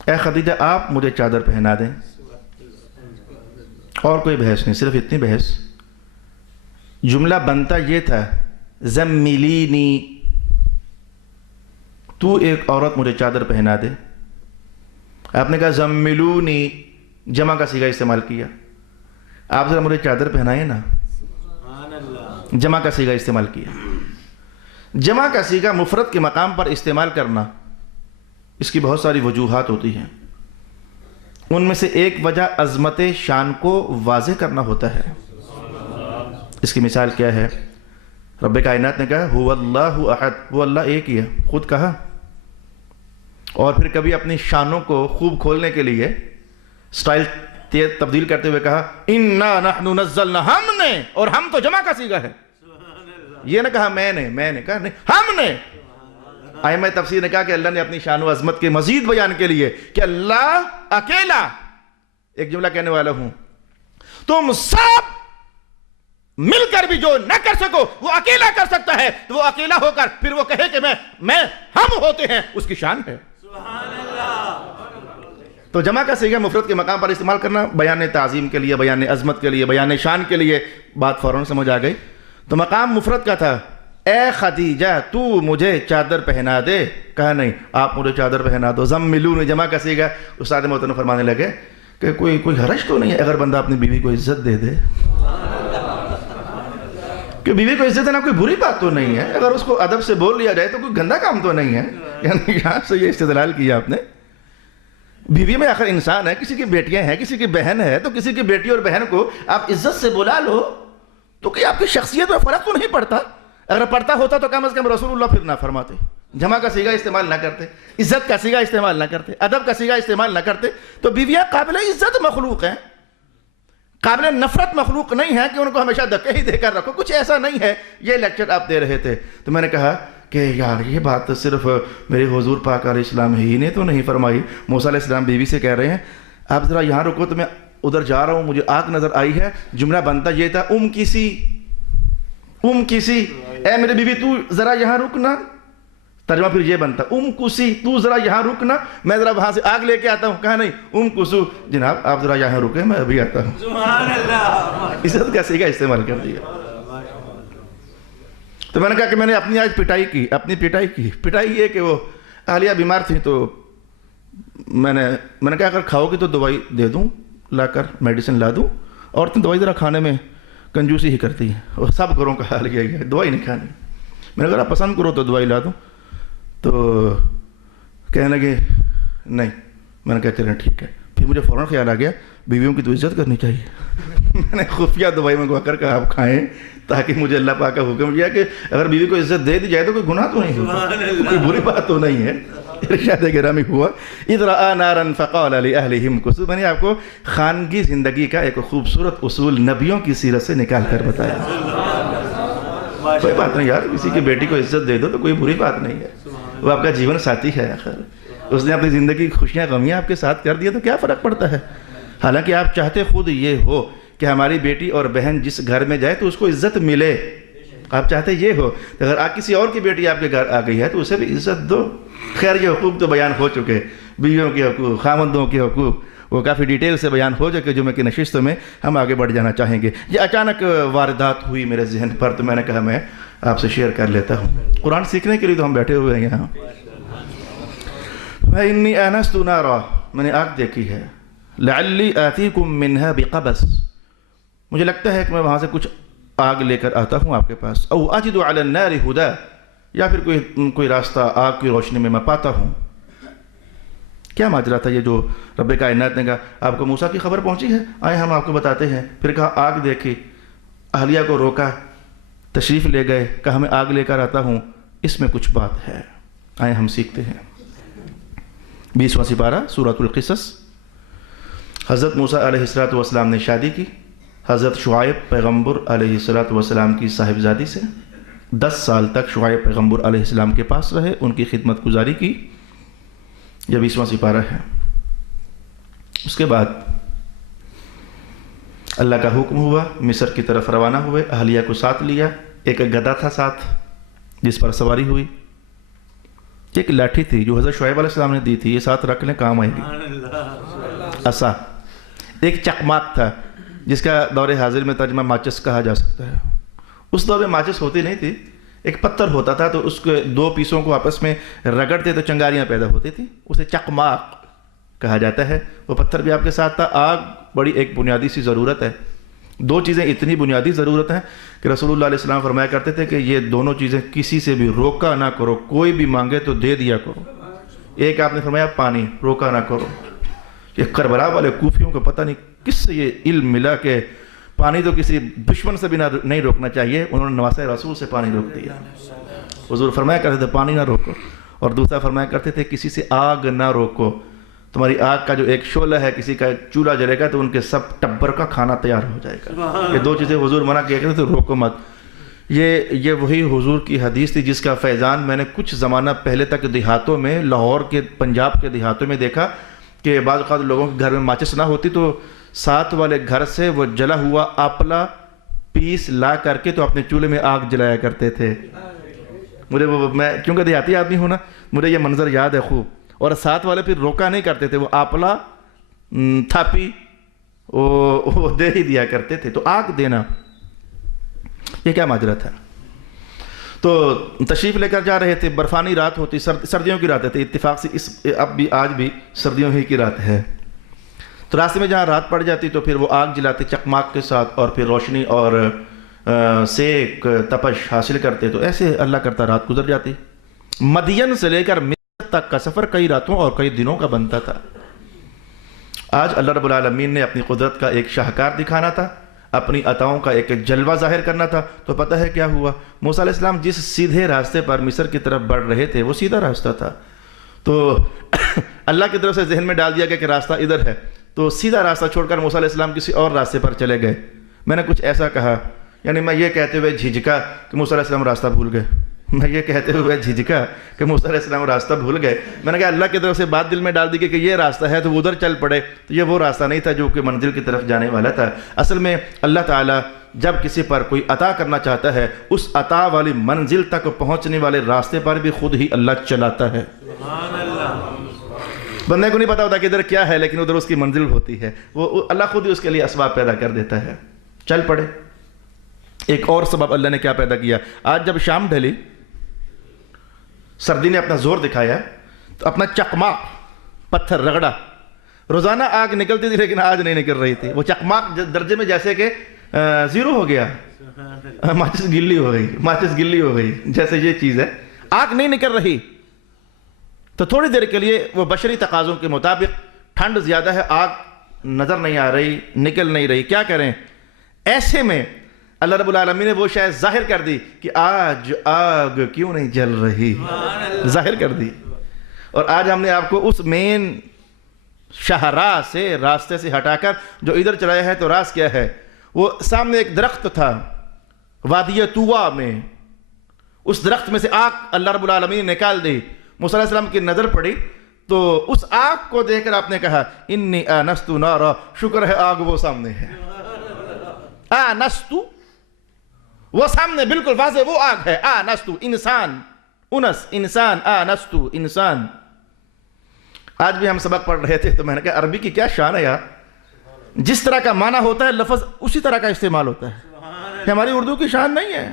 اے خدیجہ آپ مجھے چادر پہنا دیں، اور کوئی بحث نہیں، صرف اتنی بحث۔ جملہ بنتا یہ تھا زملینی، تو ایک عورت مجھے چادر پہنا دے، آپ نے کہا زملونی، جمع کا صیغہ استعمال کیا، آپ ذرا مجھے چادر پہنائیں نا، جمع کا صیغہ استعمال کیا۔ جمع کا صیغہ مفرد کے مقام پر استعمال کرنا، اس کی بہت ساری وجوہات ہوتی ہیں، ان میں سے ایک وجہ عظمت شان کو واضح کرنا ہوتا ہے۔ اس کی مثال کیا ہے؟ رب کائنات نے کہا هو اللہ احد، وہ اللہ ایک ہی ہے، خود کہا، اور پھر کبھی اپنی شانوں کو خوب کھولنے کے لیے سٹائل تبدیل کرتے ہوئے کہا انا نحن نزلنا، ہم نے، اور ہم تو جمع کا صیغہ ہے، یہ نہ کہا میں نے کہا نہیں، ہم نے۔ ائمہ تفسیر نے کہا کہ اللہ نے اپنی شان و عظمت کے مزید بیان کے لیے کہ اللہ اکیلا، ایک جملہ کہنے والا ہوں، تم سب مل کر بھی جو نہ کر سکو وہ اکیلا کر سکتا ہے، تو وہ اکیلا ہو کر پھر وہ کہے کہ میں ہم ہوتے ہیں، اس کی شان ہے۔ تو جمع کا صیغہ مفرد کے مقام پر استعمال کرنا بیان تعظیم کے لیے، بیان عظمت کے لیے، بیان شان کے لیے، بات فوراً سمجھ آ گئی. تو مقام مفرد کا تھا، اے خدیجہ تو مجھے چادر پہنا دے. کہا نہیں آپ مجھے چادر پہنا دو. زملونی جمع کا صیغہ. استاد محترم فرمانے لگے کہ کوئی حرج تو نہیں ہے اگر بندہ اپنی بیوی کو عزت دے دے؟ کہ بیوی کو عزت دینا کوئی بری بات تو نہیں ہے، اگر اس کو ادب سے بول لیا جائے تو کوئی گندا کام تو نہیں ہے. یعنی یہاں سے یہ استدلال کیا آپ نے. بیوی میں آخر انسان ہے، کسی کی بیٹیاں ہیں، کسی کی بہن ہے، تو کسی کی بیٹی اور بہن کو آپ عزت سے بلا لو تو کہ آپ کی شخصیت میں فرق تو نہیں پڑتا. اگر پڑتا ہوتا تو کم از کم رسول اللہ پھر نہ فرماتے، جمع کا صیغہ استعمال نہ کرتے، عزت کا صیغہ استعمال نہ کرتے، ادب کا صیغہ استعمال نہ کرتے. تو بیویاں قابل عزت مخلوق ہیں، قابل نفرت مخلوق نہیں ہے کہ ان کو ہمیشہ دھکے ہی دے کر رکھو. کچھ ایسا نہیں ہے. یہ لیکچر آپ دے رہے تھے تو میں نے کہا کہ یار یہ بات صرف میرے حضور پاک علیہ السلام ہی نے تو نہیں فرمائی. موسیٰ علیہ السلام بیوی سے کہہ رہے ہیں آپ ذرا یہاں رکو تو میں ادھر جا رہا ہوں، مجھے آگ نظر آئی ہے. جملہ بنتا یہ تھا کسی اے میرے بیوی تو ذرا یہاں رکنا. ترجمہ پھر یہ بنتا کسی تو ذرا یہاں رکنا، میں ذرا وہاں سے آگ لے کے آتا ہوں. کہا نہیں کسو جناب آپ ذرا یہاں رکے میں ابھی آتا ہوں. سبحان اللہ. عزت کا صیغہ استعمال کر دیا. تو میں نے کہا کہ میں نے اپنی آج پٹائی کی. پٹائی یہ کہ وہ اہلیہ بیمار تھی تو میں نے کہا اگر کھاؤ گی تو دوائی دے دوں لا کر، میڈیسن لا دوں. عورتیں دوائی ذرا کھانے میں کنجوسی ہی کرتی ہیں اور سب گھروں کا حال یہ ہے دوائی نہیں کھانی. میں نے کہا پسند کرو تو دوائی لا دوں. تو کہنے لگے نہیں. میں نے کہا چلیں ٹھیک ہے. پھر مجھے فوراً خیال آ گیا بیویوں کی تو عزت کرنی چاہیے. میں نے خفیہ دوائی منگوا کر کہا آپ کھائیں تاکہ مجھے اللہ پاک کا حکم دیا کہ اگر بیوی کو عزت دے دی جائے تو کوئی گناہ تو نہیں ہوگا، کوئی بری بات تو نہیں ہے. ارشاد گرامی ہوا اذ رأى نارا فقال لأهلهم كثوا. میں نے آپ کو خانگی زندگی کا ایک خوبصورت اصول نبیوں کی سیرت سے نکال کر بتایا. کوئی بات نہیں یار، کسی کی بیٹی کو عزت دے دو تو کوئی بری بات نہیں ہے. وہ آپ کا جیون ساتھی ہے، آخر اس نے اپنی زندگی کی خوشیاں غمیاں آپ کے ساتھ کر دیا تو کیا فرق پڑتا ہے. حالانکہ آپ چاہتے خود یہ ہو کہ ہماری بیٹی اور بہن جس گھر میں جائے تو اس کو عزت ملے. آپ چاہتے یہ ہو کہ اگر کسی اور کی بیٹی آپ کے گھر آ گئی ہے تو اسے بھی عزت دو. خیر یہ حقوق تو بیان ہو چکے، بیویوں کے حقوق، خامندوں کے حقوق، وہ کافی ڈیٹیل سے بیان ہو چکے. جمعہ کی نشستوں میں ہم آگے بڑھ جانا چاہیں گے. یہ اچانک واردات ہوئی میرے ذہن پر تو میں نے کہا میں آپ سے شیئر کر لیتا ہوں. قرآن سیکھنے کے لیے تو ہم بیٹھے ہوئے ہیں یہاں. فَإِنِّي آنَسْتُ نَارًا. میں نے آگ دیکھی ہے. لَعَلِّي آتِيكُم مِّنْهَا بِقَبَسٍ. مجھے لگتا ہے کہ میں وہاں سے کچھ آگ لے کر آتا ہوں آپ کے پاس. او اجد علی النار ہدی. یا پھر کوئی راستہ آگ کی روشنی میں پاتا ہوں. کیا ماجرا تھا یہ جو رب کائنات نے کہا آپ کو موسیٰ کی خبر پہنچی ہے، آئے ہم آپ کو بتاتے ہیں. پھر کہا آگ دیکھی، اہلیہ کو روکا، تشریف لے گئے، کہا میں آگ لے کر آتا ہوں. اس میں کچھ بات ہے، آئے ہم سیکھتے ہیں. 20واں سپارہ سورۃ القصص. حضرت موسیٰ علیہ السلام نے شادی کی حضرت شعیب پیغمبر علیہ السلام کی صاحبزادی سے. 10 سال تک شعیب پیغمبر علیہ السلام کے پاس رہے، ان کی خدمت گزاری کی. یہ 20واں سپارہ ہے. اس کے بعد اللہ کا حکم ہوا، مصر کی طرف روانہ ہوئے. اہلیہ کو ساتھ لیا. ایک گدھا تھا ساتھ جس پر سواری ہوئی. ایک لاٹھی تھی جو حضرت شعیب علیہ السلام نے دی تھی، یہ ساتھ رکھ لیں کام آئے گی. عصا. ایک چکماک تھا جس کا دور حاضر میں ترجمہ ماچس کہا جا سکتا ہے. اس دور میں ماچس ہوتی نہیں تھی، ایک پتھر ہوتا تھا تو اس کے 2 پیسوں کو آپس میں رگڑتے تو چنگاریاں پیدا ہوتی تھی، اسے چکماک کہا جاتا ہے. وہ پتھر بھی آپ کے ساتھ تھا. آگ بڑی ایک بنیادی سی ضرورت ہے. 2 چیزیں اتنی بنیادی ضرورت ہیں کہ رسول اللہ علیہ السلام فرمایا کرتے تھے کہ یہ دونوں چیزیں کسی سے بھی روکا نہ کرو، کوئی بھی مانگے تو دے دیا کرو. ایک آپ نے فرمایا پانی، روکا نہ کرو. یہ کربلا والے کوفیوں کو پتہ نہیں کس سے یہ علم ملا کہ پانی تو کسی دشمن سے بھی نہیں روکنا چاہیے. انہوں نے نواسۂ رسول سے پانی روک دیا. حضور فرمایا کرتے تھے پانی نہ روکو. اور دوسرا فرمایا کرتے تھے کسی سے آگ نہ روکو. تمہاری آگ کا جو ایک شعلہ ہے، کسی کا چولہا جلے گا تو ان کے سب ٹبر کا کھانا تیار ہو جائے گا. یہ 2 چیزیں حضور منع کیا کرتے تھے، روکو مت. یہ وہی حضور کی حدیث تھی جس کا فیضان میں نے کچھ زمانہ پہلے تک دیہاتوں میں، لاہور کے پنجاب کے دیہاتوں میں دیکھا کہ بعض اوقات لوگوں کے گھر میں ماچس نہ ہوتی تو ساتھ والے گھر سے وہ جلا ہوا آپلا پیس لا کر کے تو اپنے چولہے میں آگ جلایا کرتے تھے. میں کیونکہ دیہاتی آدمی ہوں نا، مجھے یہ منظر یاد ہے خوب. اور ساتھ والے پھر روکا نہیں کرتے تھے، وہ آپلا تھاپی وہ دے ہی دیا کرتے تھے. تو آگ دینا یہ کیا ماجرا تھا؟ تو تشریف لے کر جا رہے تھے، برفانی رات ہوتی، سردیوں کی رات تھی، اتفاق سے اب بھی آج بھی سردیوں ہی کی رات ہے. تو راستے میں جہاں رات پڑ جاتی تو پھر وہ آگ جلاتے چکماک کے ساتھ، اور پھر روشنی اور سیک تپش حاصل کرتے. تو ایسے اللہ کرتا رات گزر جاتی. مدین سے لے کر مصر تک کا سفر کئی راتوں اور کئی دنوں کا بنتا تھا. آج اللہ رب العالمین نے اپنی قدرت کا ایک شاہکار دکھانا تھا، اپنی عطاؤں کا ایک جلوہ ظاہر کرنا تھا. تو پتہ ہے کیا ہوا؟ موسیٰ علیہ السلام جس سیدھے راستے پر مصر کی طرف بڑھ رہے تھے وہ سیدھا راستہ تھا. تو اللہ کی طرف سے ذہن میں ڈال دیا گیا کہ راستہ ادھر ہے. تو سیدھا راستہ چھوڑ کر موسیٰ علیہ السلام کسی اور راستے پر چلے گئے. میں نے کچھ ایسا کہا، یعنی میں یہ کہتے ہوئے جھجکا کہ موسیٰ علیہ السلام راستہ بھول گئے. میں یہ کہتے ہوئے جھجکا کہ موسیٰ علیہ السلام راستہ بھول گئے. میں نے کہا اللہ کی طرف سے بات دل میں ڈال دی کہ یہ راستہ ہے تو وہ ادھر چل پڑے. تو یہ وہ راستہ نہیں تھا جو کہ منزل کی طرف جانے والا تھا. اصل میں اللہ تعالیٰ جب کسی پر کوئی عطا کرنا چاہتا ہے، اس عطا والی منزل تک پہنچنے والے راستے پر بھی خود ہی اللہ چلاتا ہے. سبحان اللہ. بندے کو نہیں پتا ہوتا کہ ادھر کیا ہے، لیکن ادھر اس کی منزل ہوتی ہے. وہ اللہ خود ہی اس کے لیے اسباب پیدا کر دیتا ہے. چل پڑے. ایک اور سبب اللہ نے کیا پیدا کیا؟ آج جب شام ڈھلی، سردی نے اپنا زور دکھایا، تو اپنا چکماک پتھر رگڑا. روزانہ آگ نکلتی تھی لیکن آج نہیں نکل رہی تھی. وہ چکماک درجے میں جیسے کہ زیرو ہو گیا، ماچس گلی ہو گئی جیسے یہ چیز ہے. آگ نہیں نکل رہی. تو تھوڑی دیر کے لیے وہ بشری تقاضوں کے مطابق ٹھنڈ زیادہ ہے، آگ نظر نہیں آ رہی، نکل نہیں رہی، کیا کریں؟ ایسے میں اللہ رب العالمین نے وہ شاید ظاہر کر دی کہ آج آگ کیوں نہیں جل رہی، ظاہر کر دی. اور آج ہم نے آپ کو اس مین شاہراہ سے، راستے سے ہٹا کر جو ادھر چلایا ہے. تو راز کیا ہے؟ وہ سامنے ایک درخت تھا وادی طویٰ میں، اس درخت میں سے آگ اللہ رب العالمین نے نکال دی. موسیٰ علیہ السلام کی نظر پڑی تو اس آگ کو دیکھ کر آپ نے کہا انی آنست نارا، شکر ہے آگ وہ سامنے ہے. آنست، وہ سامنے بالکل واضح وہ آگ ہے. آنست، انسان، انس، انسان، آنست، انسان. آج بھی ہم سبق پڑھ رہے تھے تو میں نے کہا عربی کی کیا شان ہے یار. جس طرح کا معنی ہوتا ہے لفظ اسی طرح کا استعمال ہوتا ہے. یہ ہماری اردو کی شان نہیں ہے،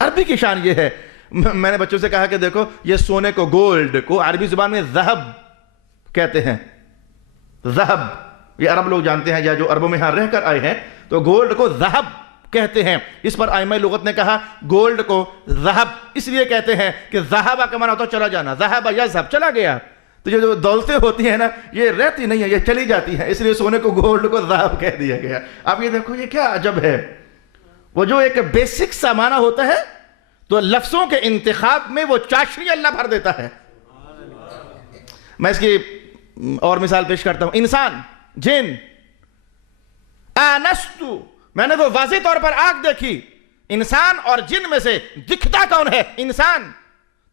عربی کی شان یہ ہے. میں نے بچوں سے کہا کہ دیکھو یہ سونے کو، گولڈ کو عربی زبان میں ذہب کہتے ہیں. ذہب یہ عرب لوگ جانتے ہیں، یا جو عربوں میں یہاں رہ کر آئے ہیں تو گولڈ کو ذہب کہتے ہیں. اس پر ائمہ لغت نے کہا گولڈ کو ذہب اس لیے کہتے ہیں کہ ذہب کا معنی ہوتا ہے چلا جانا، ذہب یذهب، چلا گیا. تو یہ جو دولتیں ہوتی ہیں نا یہ رہتی نہیں ہے، یہ چلی جاتی ہیں، اس لیے سونے کو گولڈ کو ذہب کہہ دیا گیا. اب یہ دیکھو یہ کیا عجب ہے. وہ جو ایک بیسک سا معنی ہوتا ہے تو لفظوں کے انتخاب میں وہ چاشنی اللہ بھر دیتا ہے. میں اس کی اور مثال پیش کرتا ہوں. انسان، جن. آنستو، میں نے وہ واضح طور پر آگ دیکھی. انسان اور جن میں سے دکھتا کون ہے؟ انسان.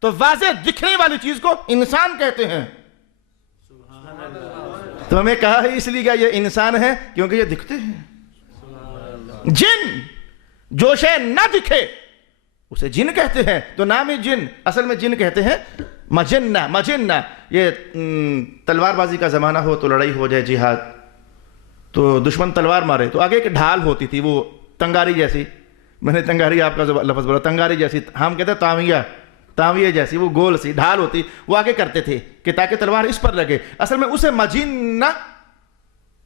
تو واضح دکھنے والی چیز کو انسان کہتے ہیں. تو ہمیں کہا ہے اس لیے کہ یہ انسان ہے کیونکہ یہ دکھتے ہیں. جن، جو شے نہ دکھے اسے جن کہتے ہیں. تو نام ہی جن، اصل میں جن کہتے ہیں مجنہ. مجنہ یہ تلوار بازی کا زمانہ ہو تو لڑائی ہو جائے، جہاد، تو دشمن تلوار مارے تو آگے ایک ڈھال ہوتی تھی وہ تنگاری جیسی. میں نے تنگاری آپ کا لفظ بولا، تنگاری جیسی. ہم کہتے ہیں تاویہ، تاویہ جیسی وہ گول سی ڈھال ہوتی، وہ آگے کرتے تھے کہ تاکہ تلوار اس پر لگے. اصل میں اسے مجنہ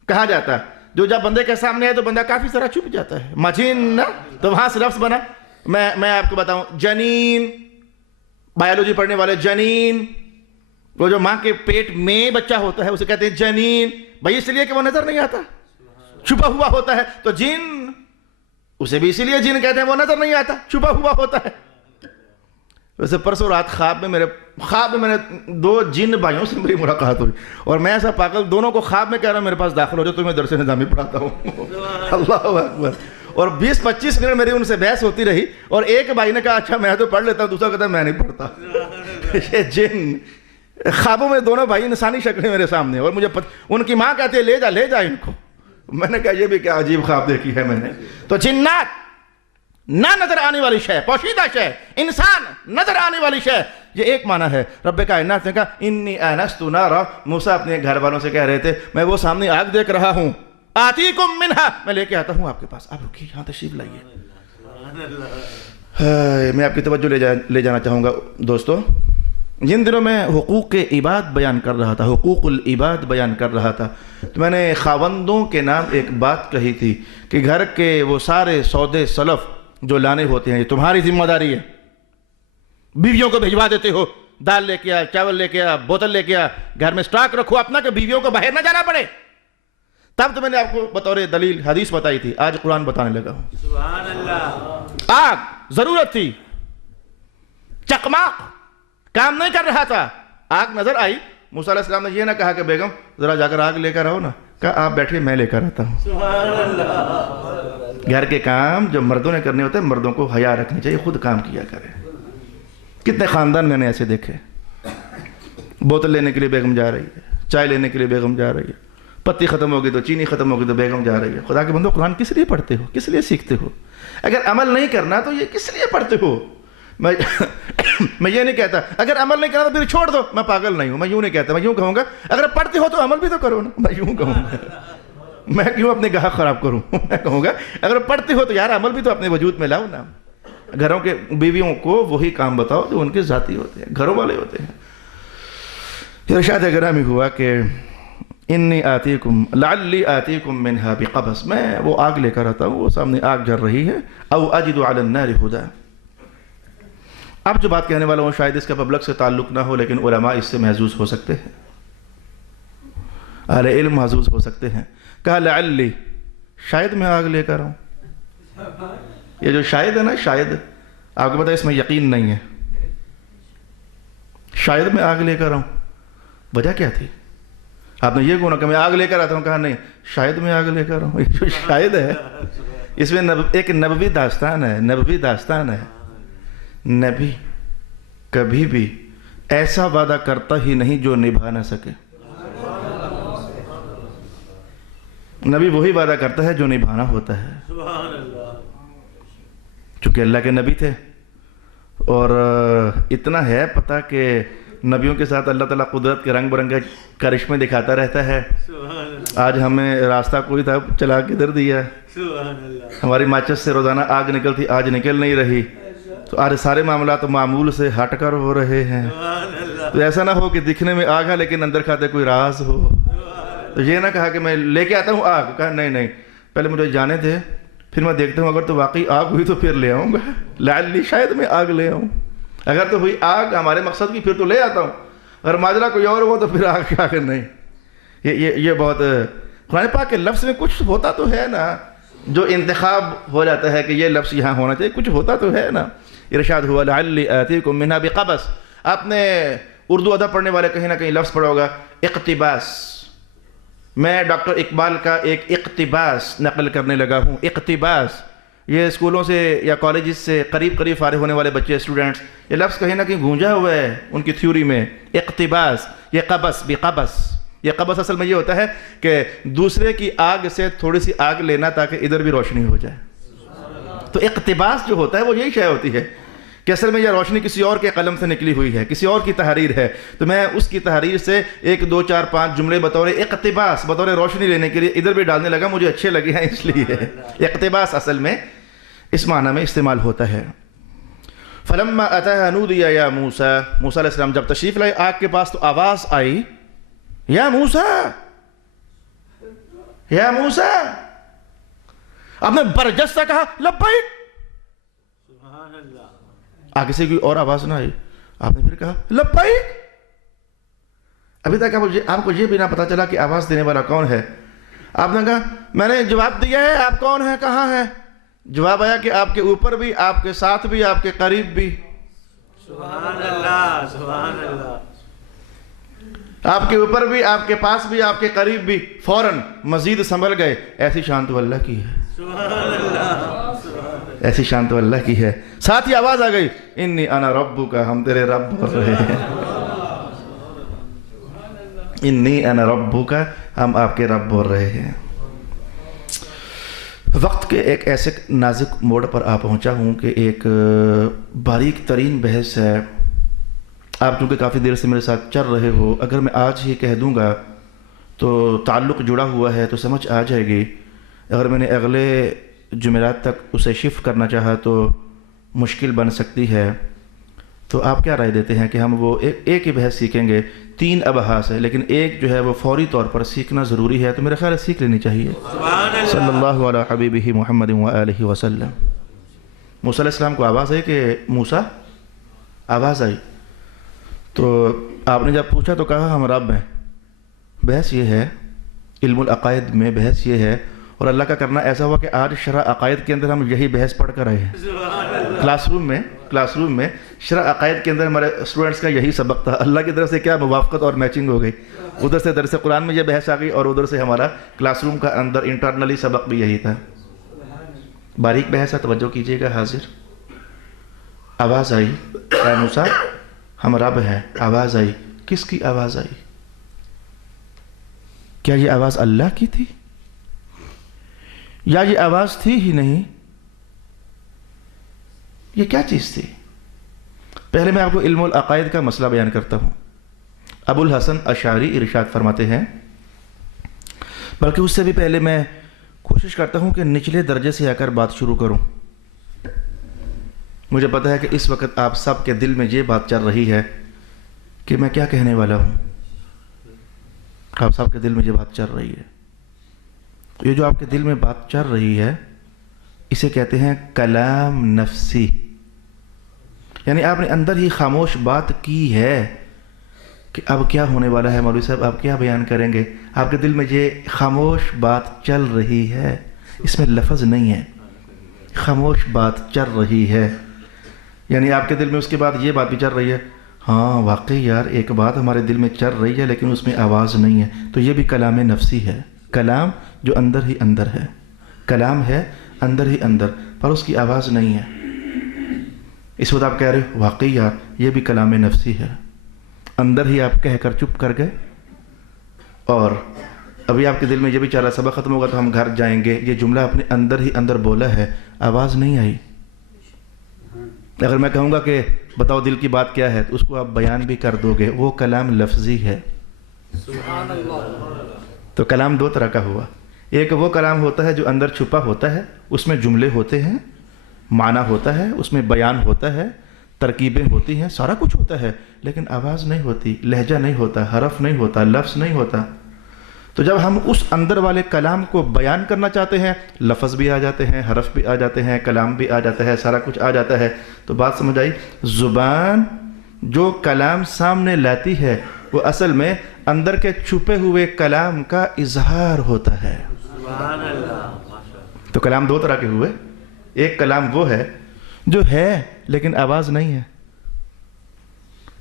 کہا جاتا ہے. جو جب بندے کے سامنے ہے تو بندہ کافی طرح چھپ جاتا ہے. مجنہ، تو وہاں سے لفظ بنا. میں آپ کو بتاؤں، جنین، بایولوجی پڑھنے والے، جنین وہ جو ماں کے پیٹ میں بچہ ہوتا ہے اسے کہتے ہیں جنین. بھائی اس لیے کہ وہ نظر نہیں آتا، چھپا ہوا ہوتا ہے. تو جن، اسے بھی اسی لیے جن کہتے ہیں، وہ نظر نہیں آتا، چھپا ہوا ہوتا ہے. ویسے پرسوں رات خواب میں میں نے دو جن بھائیوں سے میری ملاقات ہوئی اور میں ایسا پاگل دونوں کو خواب میں کہہ رہا ہوں میرے پاس داخل ہو جاؤ، تمہیں درس نظامی پڑھاتا ہوں. اللہ اکبر. اور 20-25 منٹ میری ان سے بحث ہوتی رہی اور ایک بھائی نے کہا اچھا میں تو پڑھ لیتا ہوں، دوسرا کہتا ہے میں نہیں پڑھتا. یہ جن خوابوں میں دونوں بھائی انسانی شکلیں میرے سامنے، اور مجھے ان کی ماں کہتے ہیں لے جا ان کو. میں نے کہا یہ بھی کیا عجیب خواب دیکھی ہے میں نے. تو جنات نہ نظر آنے والی شے، پوشیدہ شے، انسان نظر آنے والی شے، یہ ایک معنی ہے۔ رب کائنات نے کہا انی آنست نارا، موسیٰ اپنے گھر والوں سے کہہ رہے تھے میں وہ سامنے آگ دیکھ رہا ہوں، آتیکم منہا، میں لے کے آتا ہوں آپ کے پاس، آپ رکیے یہاں تشریف لائیے۔ میں آپ کی توجہ لے جانا چاہوں گا دوستو، جن دنوں میں حقوق عباد بیان کر رہا تھا، حقوق العباد بیان کر رہا تھا، تو میں نے خاوندوں کے نام ایک بات کہی تھی کہ گھر کے وہ سارے سودے سلف جو لانے ہوتے ہیں یہ تمہاری ذمہ داری ہے۔ بیویوں کو بھجوا دیتے ہو، دال لے کے آ، چاول لے کے آ، بوتل لے کے آ، گھر میں سٹاک رکھو اپنا کہ بیویوں کو باہر نہ جانا پڑے۔ تب تو میں نے آپ کو بطور دلیل حدیث بتائی تھی، آج قرآن بتانے لگا ہوں۔ سبحان اللہ۔ آگ ضرورت تھی، چکماق کام نہیں کر رہا تھا، آگ نظر آئی، موسیٰ علیہ السلام نے یہ نہ کہا کہ بیگم ذرا جا کر آگ لے کر آؤ نا، کہا آپ بیٹھیے میں لے کر آتا ہوں۔ سبحان اللہ۔ گھر کے کام جو مردوں نے کرنے ہوتے ہیں مردوں کو حیا رکھنی چاہیے، خود کام کیا کرے۔ کتنے خاندان میں نے ایسے دیکھے، بوتل لینے کے لیے بیگم جا رہی ہے، چائے لینے کے لیے بیگم جا رہی ہے، پتی ختم ہوگی تو چینی ختم ہوگی تو بیگم جا رہی ہے۔ خدا کے بندو قرآن کس لیے پڑھتے ہو، کس لیے سیکھتے ہو؟ اگر عمل نہیں کرنا تو یہ کس لیے پڑھتے ہو؟ میں یہ نہیں کہتا اگر عمل نہیں کرنا تو پھر چھوڑ دو، میں پاگل نہیں ہوں، میں یوں نہیں کہتا، میں یوں کہوں گا اگر پڑھتے ہو تو عمل بھی تو کرو نا، میں یوں کہوں گا، میں کیوں اپنے گاہ خراب کروں؟ میں کہوں گا اگر پڑھتے ہو تو یار عمل بھی تو اپنے وجود میں لاؤ نا۔ گھروں کے بیویوں کو وہی کام بتاؤ جو ان کے ذاتی ہوتے ہیں، گھروں والے ہوتے ہیں۔ ارشاد گرامی ہوا کہ انی آتیکم لعلی آتیکم منہا بقبس، میں وہ آگ لے کر آتا ہوں، وہ سامنے آگ جل رہی ہے، او اجد علی النار ہدا۔ اب جو بات کہنے والا ہوں شاید اس کا پبلک سے تعلق نہ ہو، لیکن علماء اس سے محظوظ ہو سکتے ہیں، اہل علم محظوظ ہو سکتے ہیں۔ کہا لعلی، شاید میں آگ لے کر آؤں۔ یہ جو شاید ہے نا، شاید آپ کو پتہ ہے اس میں یقین نہیں ہے، شاید میں آگ لے کر آؤں، وجہ کیا تھی؟ آپ نے یہ کہا کہ میں آگ لے کر آتا ہوں، کہا نہیں شاید میں آگ لے کر آؤں۔ یہ جو شاید ہے اس میں ایک نبوی داستان ہے، نبوی داستان ہے۔ نبی کبھی بھی ایسا وعدہ کرتا ہی نہیں جو نبھا نہ سکے، نبی وہی وعدہ کرتا ہے جو نبھانا ہوتا ہے۔ سبحان اللہ۔ چونکہ اللہ کے نبی تھے اور اتنا ہے پتہ کہ نبیوں کے ساتھ اللہ تعالیٰ قدرت کے رنگ برنگے کرشمے دکھاتا رہتا ہے۔ سبحان اللہ۔ آج ہمیں راستہ کوئی تھا چلا کے ادھر دیا، سبحان اللہ۔ ہماری ماچس سے روزانہ آگ نکلتی، آج نکل نہیں رہی، تو آج سارے معاملات معمول سے ہٹ کر ہو رہے ہیں۔ سبحان اللہ۔ تو ایسا نہ ہو کہ دکھنے میں آگ ہے لیکن اندر کھاتے کوئی راز ہو۔ تو یہ نہ کہا کہ میں لے کے آتا ہوں آگ، کہا نہیں نہیں پہلے مجھے جانے دے، پھر میں دیکھتا ہوں اگر تو واقعی آگ ہوئی تو پھر لے آؤں گا، لعلی شاید میں آگ لے آؤں، اگر تو ہوئی آگ ہمارے مقصد کی پھر تو لے آتا ہوں، اگر ماجرا کوئی اور ہو تو پھر آگ کیا کہ نہیں۔ یہ بہت قرآن پاک کے لفظ میں کچھ ہوتا تو ہے نا، جو انتخاب ہو جاتا ہے کہ یہ لفظ یہاں ہونا چاہیے، کچھ ہوتا تو ہے نا۔ ارشاد ہوا لعلی آتیکم منہا بقبس۔ آپ نے اردو ادب پڑھنے والے کہیں نہ کہیں لفظ پڑھا ہوگا اقتباس، میں ڈاکٹر اقبال کا ایک اقتباس نقل کرنے لگا ہوں۔ اقتباس، یہ اسکولوں سے یا کالجز سے قریب فارغ ہونے والے بچے اسٹوڈنٹس، یہ لفظ کہیں نہ کہیں گونجا ہوا ہے ان کی تھیوری میں۔ اقتباس، یہ قبس بقبس، یہ قبس اصل میں یہ ہوتا ہے کہ دوسرے کی آگ سے تھوڑی سی آگ لینا تاکہ ادھر بھی روشنی ہو جائے۔ تو اقتباس جو ہوتا ہے وہ یہی شے ہوتی ہے کہ اصل میں یہ روشنی کسی اور کے قلم سے نکلی ہوئی ہے، کسی اور کی تحریر ہے، تو میں اس کی تحریر سے 1 2 4 5 جملے بطور اقتباس، بطور روشنی لینے کے لیے ادھر بھی ڈالنے لگا، مجھے اچھے لگے ہیں اس لیے۔ اقتباس اصل میں اس معنی میں استعمال ہوتا ہے۔ فلما اتاها نودی یا موسیٰ، موسیٰ علیہ السلام جب تشریف لائے آگ کے پاس تو آواز آئی یا موسیٰ، یا موسیٰ۔ آپ نے برجستہ کہا لبیک، سبحان اللہ۔ آگے سے کوئی اور آواز نہ آئی، آپ نے پھر کہا لبیک۔ ابھی تک آپ کو یہ بھی نہ پتا چلا کہ آواز دینے والا کون ہے۔ آپ نے کہا میں نے جواب دیا ہے، آپ کون ہیں، کہاں ہیں؟ جواب آیا کہ آپ کے اوپر بھی، آپ کے ساتھ بھی، آپ کے قریب بھی۔ سبحان اللہ، سبحان اللہ۔ آپ کے اوپر بھی، آپ کے پاس بھی، آپ کے قریب بھی۔ فوراً مزید سنبھل گئے، ایسی شان تو اللہ کی ہے، سبحان اللہ، ایسی شان تو اللہ کی ہے۔ ساتھ ہی آواز آ گئی انی انا ربک، ہم تیرے رب بول رہے ہیں، انی انا ربک، ہم آپ کے رب بول رہے ہیں۔ وقت کے ایک ایسے نازک موڑ پر پہنچا ہوں کہ ایک باریک ترین بحث ہے. آپ چونکہ کافی دیر سے میرے ساتھ چل رہے ہو، اگر میں آج ہی کہہ دوں گا تو تعلق جڑا ہوا ہے تو سمجھ آ جائے گی. اگر میں نے اگلے جمعرات تک اسے شفٹ کرنا چاہا تو مشکل بن سکتی ہے. تو آپ کیا رائے دیتے ہیں کہ ہم وہ ایک ہی بحث سیکھیں گے؟ 3 ابحاث ہے لیکن ایک جو ہے وہ فوری طور پر سیکھنا ضروری ہے، تو میرا خیال ہے سیکھ لینی چاہیے. صلی اللہ علیہ حبیبہ محمد وآلہ وسلم. موسیٰ علیہ السلام کو آواز آئی کہ موسیٰ، آواز آئی تو آپ نے جب پوچھا تو کہا ہم رب ہیں. بحث یہ ہے، علم العقائد میں بحث یہ ہے، اور اللہ کا کرنا ایسا ہوا کہ آج شرح عقائد کے اندر ہم یہی بحث پڑھ کر آئے ہیں. کلاس روم میں شرح عقائد کے اندر ہمارے اسٹوڈنٹس کا یہی سبق تھا. اللہ کی طرف سے کیا موافقت اور میچنگ ہو گئی. ادھر سے درس قرآن میں یہ بحث آ گئی اور ادھر سے ہمارا کلاس روم کا اندر انٹرنلی سبق بھی یہی تھا. باریک بحث ہے، توجہ کیجیے گا. حاضر. آواز آئی اے موسیٰ ہم رب ہیں. آواز آئی. کس کی آواز آئی؟ کیا یہ آواز اللہ کی تھی یا یہ آواز تھی ہی نہیں؟ یہ کیا چیز تھی؟ پہلے میں آپ کو علم العقائد کا مسئلہ بیان کرتا ہوں. ابو الحسن اشعری ارشاد فرماتے ہیں، بلکہ اس سے بھی پہلے میں کوشش کرتا ہوں کہ نچلے درجے سے آ کر بات شروع کروں. مجھے پتہ ہے کہ اس وقت آپ سب کے دل میں یہ بات چل رہی ہے کہ میں کیا کہنے والا ہوں. آپ سب کے دل میں یہ بات چل رہی ہے. یہ جو آپ کے دل میں بات چل رہی ہے اسے کہتے ہیں کلام نفسی. یعنی آپ نے اندر ہی خاموش بات کی ہے کہ اب کیا ہونے والا ہے مولوی صاحب، آپ کیا بیان کریں گے. آپ کے دل میں یہ خاموش بات چل رہی ہے، اس میں لفظ نہیں ہے، خاموش بات چل رہی ہے. یعنی آپ کے دل میں اس کے بعد یہ بات بھی چل رہی ہے، ہاں واقعی یار ایک بات ہمارے دل میں چل رہی ہے لیکن اس میں آواز نہیں ہے. تو یہ بھی کلام نفسی ہے. کلام جو اندر ہی اندر ہے، کلام ہے اندر ہی اندر پر اس کی آواز نہیں ہے. اس وقت آپ کہہ رہے واقعی یار یہ بھی کلام نفسی ہے. اندر ہی آپ کہہ کر چپ کر گئے اور ابھی آپ کے دل میں یہ بھی چل رہا سبق ختم ہوگا تو ہم گھر جائیں گے. یہ جملہ اپنے اندر ہی اندر بولا ہے، آواز نہیں آئی. اگر میں کہوں گا کہ بتاؤ دل کی بات کیا ہے تو اس کو آپ بیان بھی کر دو گے. وہ کلام لفظی ہے. تو کلام 2 طرح کا ہوا. ایک وہ کلام ہوتا ہے جو اندر چھپا ہوتا ہے، اس میں جملے ہوتے ہیں، معنی ہوتا ہے، اس میں بیان ہوتا ہے، ترکیبیں ہوتی ہیں، سارا کچھ ہوتا ہے لیکن آواز نہیں ہوتی، لہجہ نہیں ہوتا، حرف نہیں ہوتا، لفظ نہیں ہوتا. تو جب ہم اس اندر والے کلام کو بیان کرنا چاہتے ہیں لفظ بھی آ جاتے ہیں، حرف بھی آ جاتے ہیں، کلام بھی آ جاتا ہے، سارا کچھ آ جاتا ہے. تو بات سمجھ آئی؟ زبان جو کلام سامنے لاتی ہے وہ اصل میں اندر کے چھپے ہوئے کلام کا اظہار ہوتا ہے. سبحان اللہ. تو کلام 2 طرح کے ہوئے. ایک کلام وہ ہے جو ہے لیکن آواز نہیں ہے.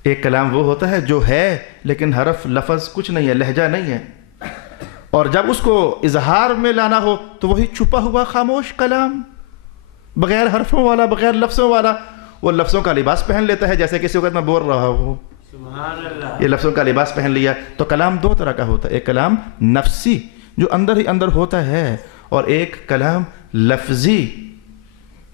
ایک کلام وہ ہوتا ہے جو ہے لیکن حرف لفظ کچھ نہیں ہے، لہجہ نہیں ہے. اور جب اس کو اظہار میں لانا ہو تو وہی چھپا ہوا خاموش کلام بغیر حرفوں والا، بغیر لفظوں والا، وہ لفظوں کا لباس پہن لیتا ہے. جیسے کسی وقت میں بول رہا ہوں سبحان اللہ. یہ لفظوں کا لباس پہن لیا. تو کلام 2 طرح کا ہوتا ہے. ایک کلام نفسی جو اندر ہی اندر ہوتا ہے اور ایک کلام لفظی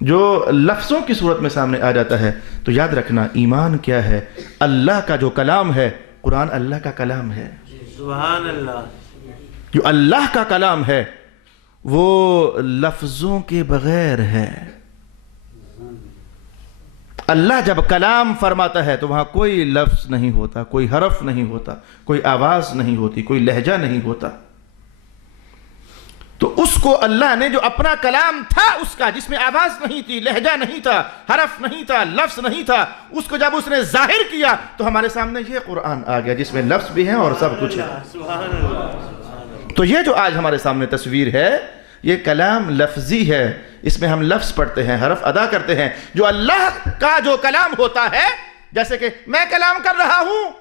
جو لفظوں کی صورت میں سامنے آ جاتا ہے. تو یاد رکھنا ایمان کیا ہے؟ اللہ کا جو کلام ہے، قرآن اللہ کا کلام ہے. سبحان اللہ. جو اللہ کا کلام ہے وہ لفظوں کے بغیر ہے. اللہ جب کلام فرماتا ہے تو وہاں کوئی لفظ نہیں ہوتا، کوئی حرف نہیں ہوتا، کوئی آواز نہیں ہوتی، کوئی لہجہ نہیں ہوتا. تو اس کو اللہ نے جو اپنا کلام تھا اس کا، جس میں آواز نہیں تھی، لہجہ نہیں تھا، حرف نہیں تھا، لفظ نہیں تھا، اس کو جب اس نے ظاہر کیا تو ہمارے سامنے یہ قرآن آ گیا جس میں لفظ بھی ہیں اور سب کچھ ہے. سبحان اللہ. تو یہ جو آج ہمارے سامنے تصویر ہے یہ کلام لفظی ہے. اس میں ہم لفظ پڑھتے ہیں، حرف ادا کرتے ہیں. جو اللہ کا جو کلام ہوتا ہے، جیسے کہ میں کلام کر رہا ہوں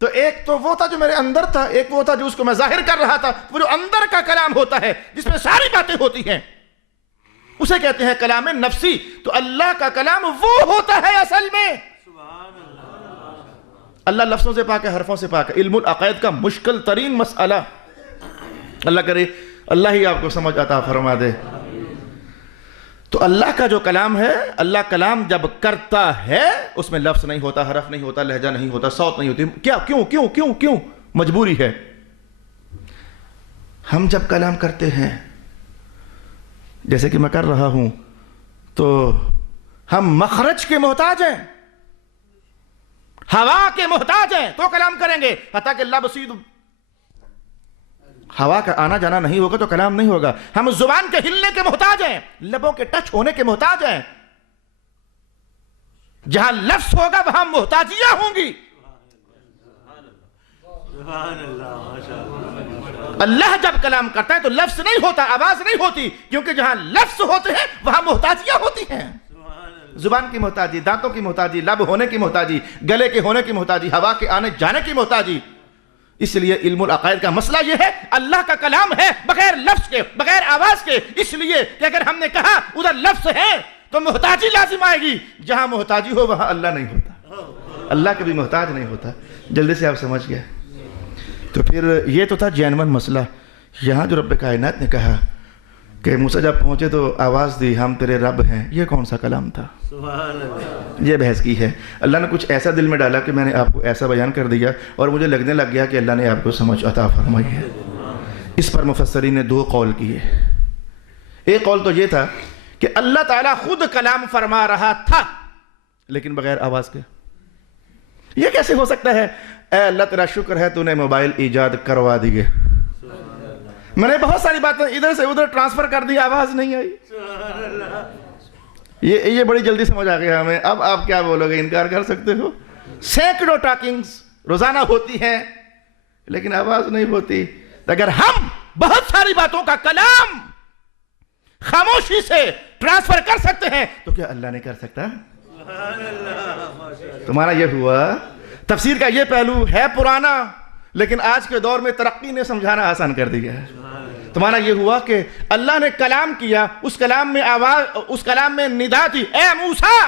تو ایک تو وہ تھا جو میرے اندر تھا، ایک وہ تھا جو اس کو میں ظاہر کر رہا تھا. وہ جو اندر کا کلام ہوتا ہے جس میں ساری باتیں ہوتی ہیں اسے کہتے ہیں کلام نفسی. تو اللہ کا کلام وہ ہوتا ہے اصل میں. اللہ لفظوں سے پاک ہے، حرفوں سے پاک ہے. علم العقائد کا مشکل ترین مسئلہ. اللہ کرے اللہ ہی آپ کو سمجھ عطا فرما دے۔ تو اللہ کا جو کلام ہے، اللہ کلام جب کرتا ہے اس میں لفظ نہیں ہوتا، حرف نہیں ہوتا، لہجہ نہیں ہوتا، صوت نہیں ہوتی۔ کیا؟ کیوں؟ مجبوری ہے۔ ہم جب کلام کرتے ہیں جیسے کہ میں کر رہا ہوں تو ہم مخرج کے محتاج ہیں، ہوا کے محتاج ہیں تو کلام کریں گے، حتیٰ کہ لب سید ہوا کا آنا جانا نہیں ہوگا تو کلام نہیں ہوگا۔ ہم زبان کے ہلنے کے محتاج ہیں، لبوں کے ٹچ ہونے کے محتاج ہیں۔ جہاں لفظ ہوگا وہاں محتاجیاں ہوں گی۔ سبحان اللہ، ماشاءاللہ۔ اللہ جب کلام کرتا ہے تو لفظ نہیں ہوتا، آواز نہیں ہوتی، کیونکہ جہاں لفظ ہوتے ہیں وہاں محتاجیاں ہوتی ہیں۔ زبان کی محتاجی، دانتوں کی محتاجی، لب ہونے کی محتاجی، گلے کے ہونے کی محتاجی، ہوا کے آنے جانے کی محتاجی۔ اس لیے علم العقائد کا مسئلہ یہ ہے، اللہ کا کلام ہے بغیر لفظ کے، بغیر آواز کے، اس لیے کہ اگر ہم نے کہا ادھر لفظ ہے تو محتاجی لازم آئے گی۔ جہاں محتاجی ہو وہاں اللہ نہیں ہوتا، اللہ کبھی محتاج نہیں ہوتا۔ جلدی سے آپ سمجھ گئے؟ تو پھر یہ تو تھا جینون مسئلہ۔ یہاں جو رب کائنات نے کہا کہ موسیٰ جب پہنچے تو آواز دی ہم تیرے رب ہیں، یہ کون سا کلام تھا؟ سبحان اللہ۔ یہ بحث کی ہے۔ اللہ نے کچھ ایسا دل میں ڈالا کہ میں نے آپ کو ایسا بیان کر دیا اور مجھے لگنے لگ گیا کہ اللہ نے آپ کو سمجھ عطا فرمائی ہے۔ اس پر مفسرین نے 2 قول کیے۔ ایک قول تو یہ تھا کہ اللہ تعالیٰ خود کلام فرما رہا تھا لیکن بغیر آواز کے۔ یہ کیسے ہو سکتا ہے؟ اے اللہ تیرا شکر ہے تو نے موبائل ایجاد کروا دیے، میں نے بہت ساری باتیں ادھر سے ادھر ٹرانسفر کر دی، آواز نہیں آئی۔ یہ بڑی جلدی سمجھ آ گیا ہمیں۔ اب آپ کیا بولو گے؟ انکار کر سکتے ہو؟ سینکڑوں ٹاکنگز روزانہ ہوتی ہیں لیکن آواز نہیں ہوتی۔ اگر ہم بہت ساری باتوں کا کلام خاموشی سے ٹرانسفر کر سکتے ہیں تو کیا اللہ نہیں کر سکتا؟ تمہارا یہ ہوا۔ تفسیر کا یہ پہلو ہے پرانا لیکن آج کے دور میں ترقی نے سمجھانا آسان کر دیا ہے۔ تمہارا یہ ہوا کہ اللہ نے کلام کیا، اس کلام میں آواز، اس کلام میں ندا تھی، اے موسیٰ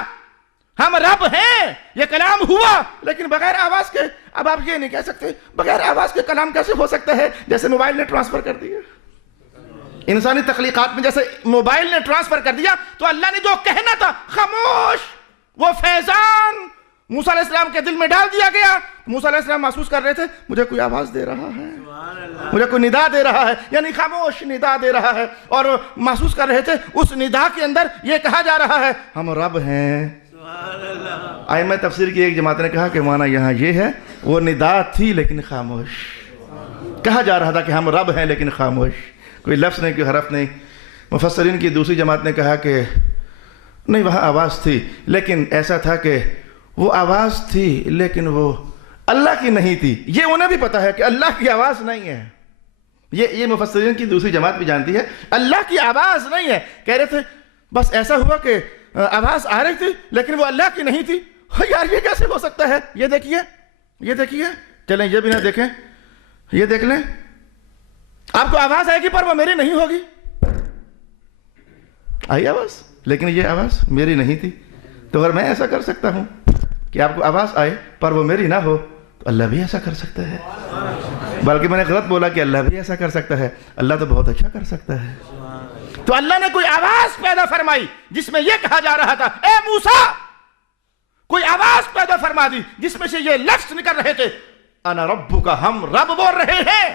ہم رب ہیں، یہ کلام ہوا لیکن بغیر آواز کے۔ اب آپ یہ نہیں کہہ سکتے بغیر آواز کے کلام کیسے ہو سکتا ہے؟ جیسے موبائل نے ٹرانسفر کر دیا، انسانی تخلیقات میں جیسے موبائل نے ٹرانسفر کر دیا تو اللہ نے جو کہنا تھا خاموش، وہ فیضان موسیٰ علیہ السلام کے دل میں ڈال دیا گیا۔ موسیٰ علیہ السلام محسوس کر رہے تھے مجھے کوئی آواز دے رہا ہے، مجھے کوئی ندا دے رہا ہے، یعنی خاموش ندا دے رہا ہے، اور محسوس کر رہے تھے اس ندا کے اندر یہ کہا جا رہا ہے ہم رب ہیں۔ ائمہ تفسیر کی ایک جماعت نے کہا کہ معنی یہاں یہ ہے وہ ندا تھی لیکن خاموش، کہا جا رہا تھا کہ ہم رب ہیں لیکن خاموش، کوئی لفظ نہیں، کوئی حرف نہیں۔ مفسرین کی دوسری جماعت نے کہا کہ نہیں وہاں آواز تھی لیکن ایسا تھا کہ وہ آواز تھی لیکن وہ اللہ کی نہیں تھی۔ یہ انہیں بھی پتا ہے کہ اللہ کی آواز نہیں ہے، یہ مفسرین کی دوسری جماعت بھی جانتی ہے اللہ کی آواز نہیں ہے۔ کہہ رہے تھے بس ایسا ہوا کہ آواز آ رہی تھی لیکن وہ اللہ کی نہیں تھی۔ یار یہ کیسے ہو سکتا ہے؟ یہ دیکھیے، چلیں یہ بھی نہ دیکھیں، یہ دیکھ لیں، آپ کو آواز آئے گی پر وہ میری نہیں ہوگی۔ آئی آواز لیکن یہ آواز میری نہیں تھی۔ تو اگر میں ایسا کر سکتا ہوں کہ آپ کو آواز آئے پر وہ میری نہ ہو تو اللہ بھی ایسا کر سکتا ہے۔ بلکہ میں نے غلط بولا کہ اللہ بھی ایسا کر سکتا ہے، اللہ تو بہت اچھا کر سکتا ہے۔ تو اللہ نے کوئی آواز پیدا فرمائی جس میں یہ کہا جا رہا تھا اے موسیٰ، کوئی آواز پیدا فرما دی جس میں سے یہ لفظ نکل رہے تھے انا ربک، ہم رب بول رہے ہیں۔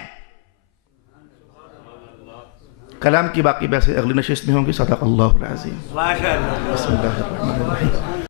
کلام کی باقی بحثیں اگلی نشست میں ہوں گی۔ صدق اللہ العظیم۔ ماشاءاللہ۔ بسم اللہ الرحمن الرحیم۔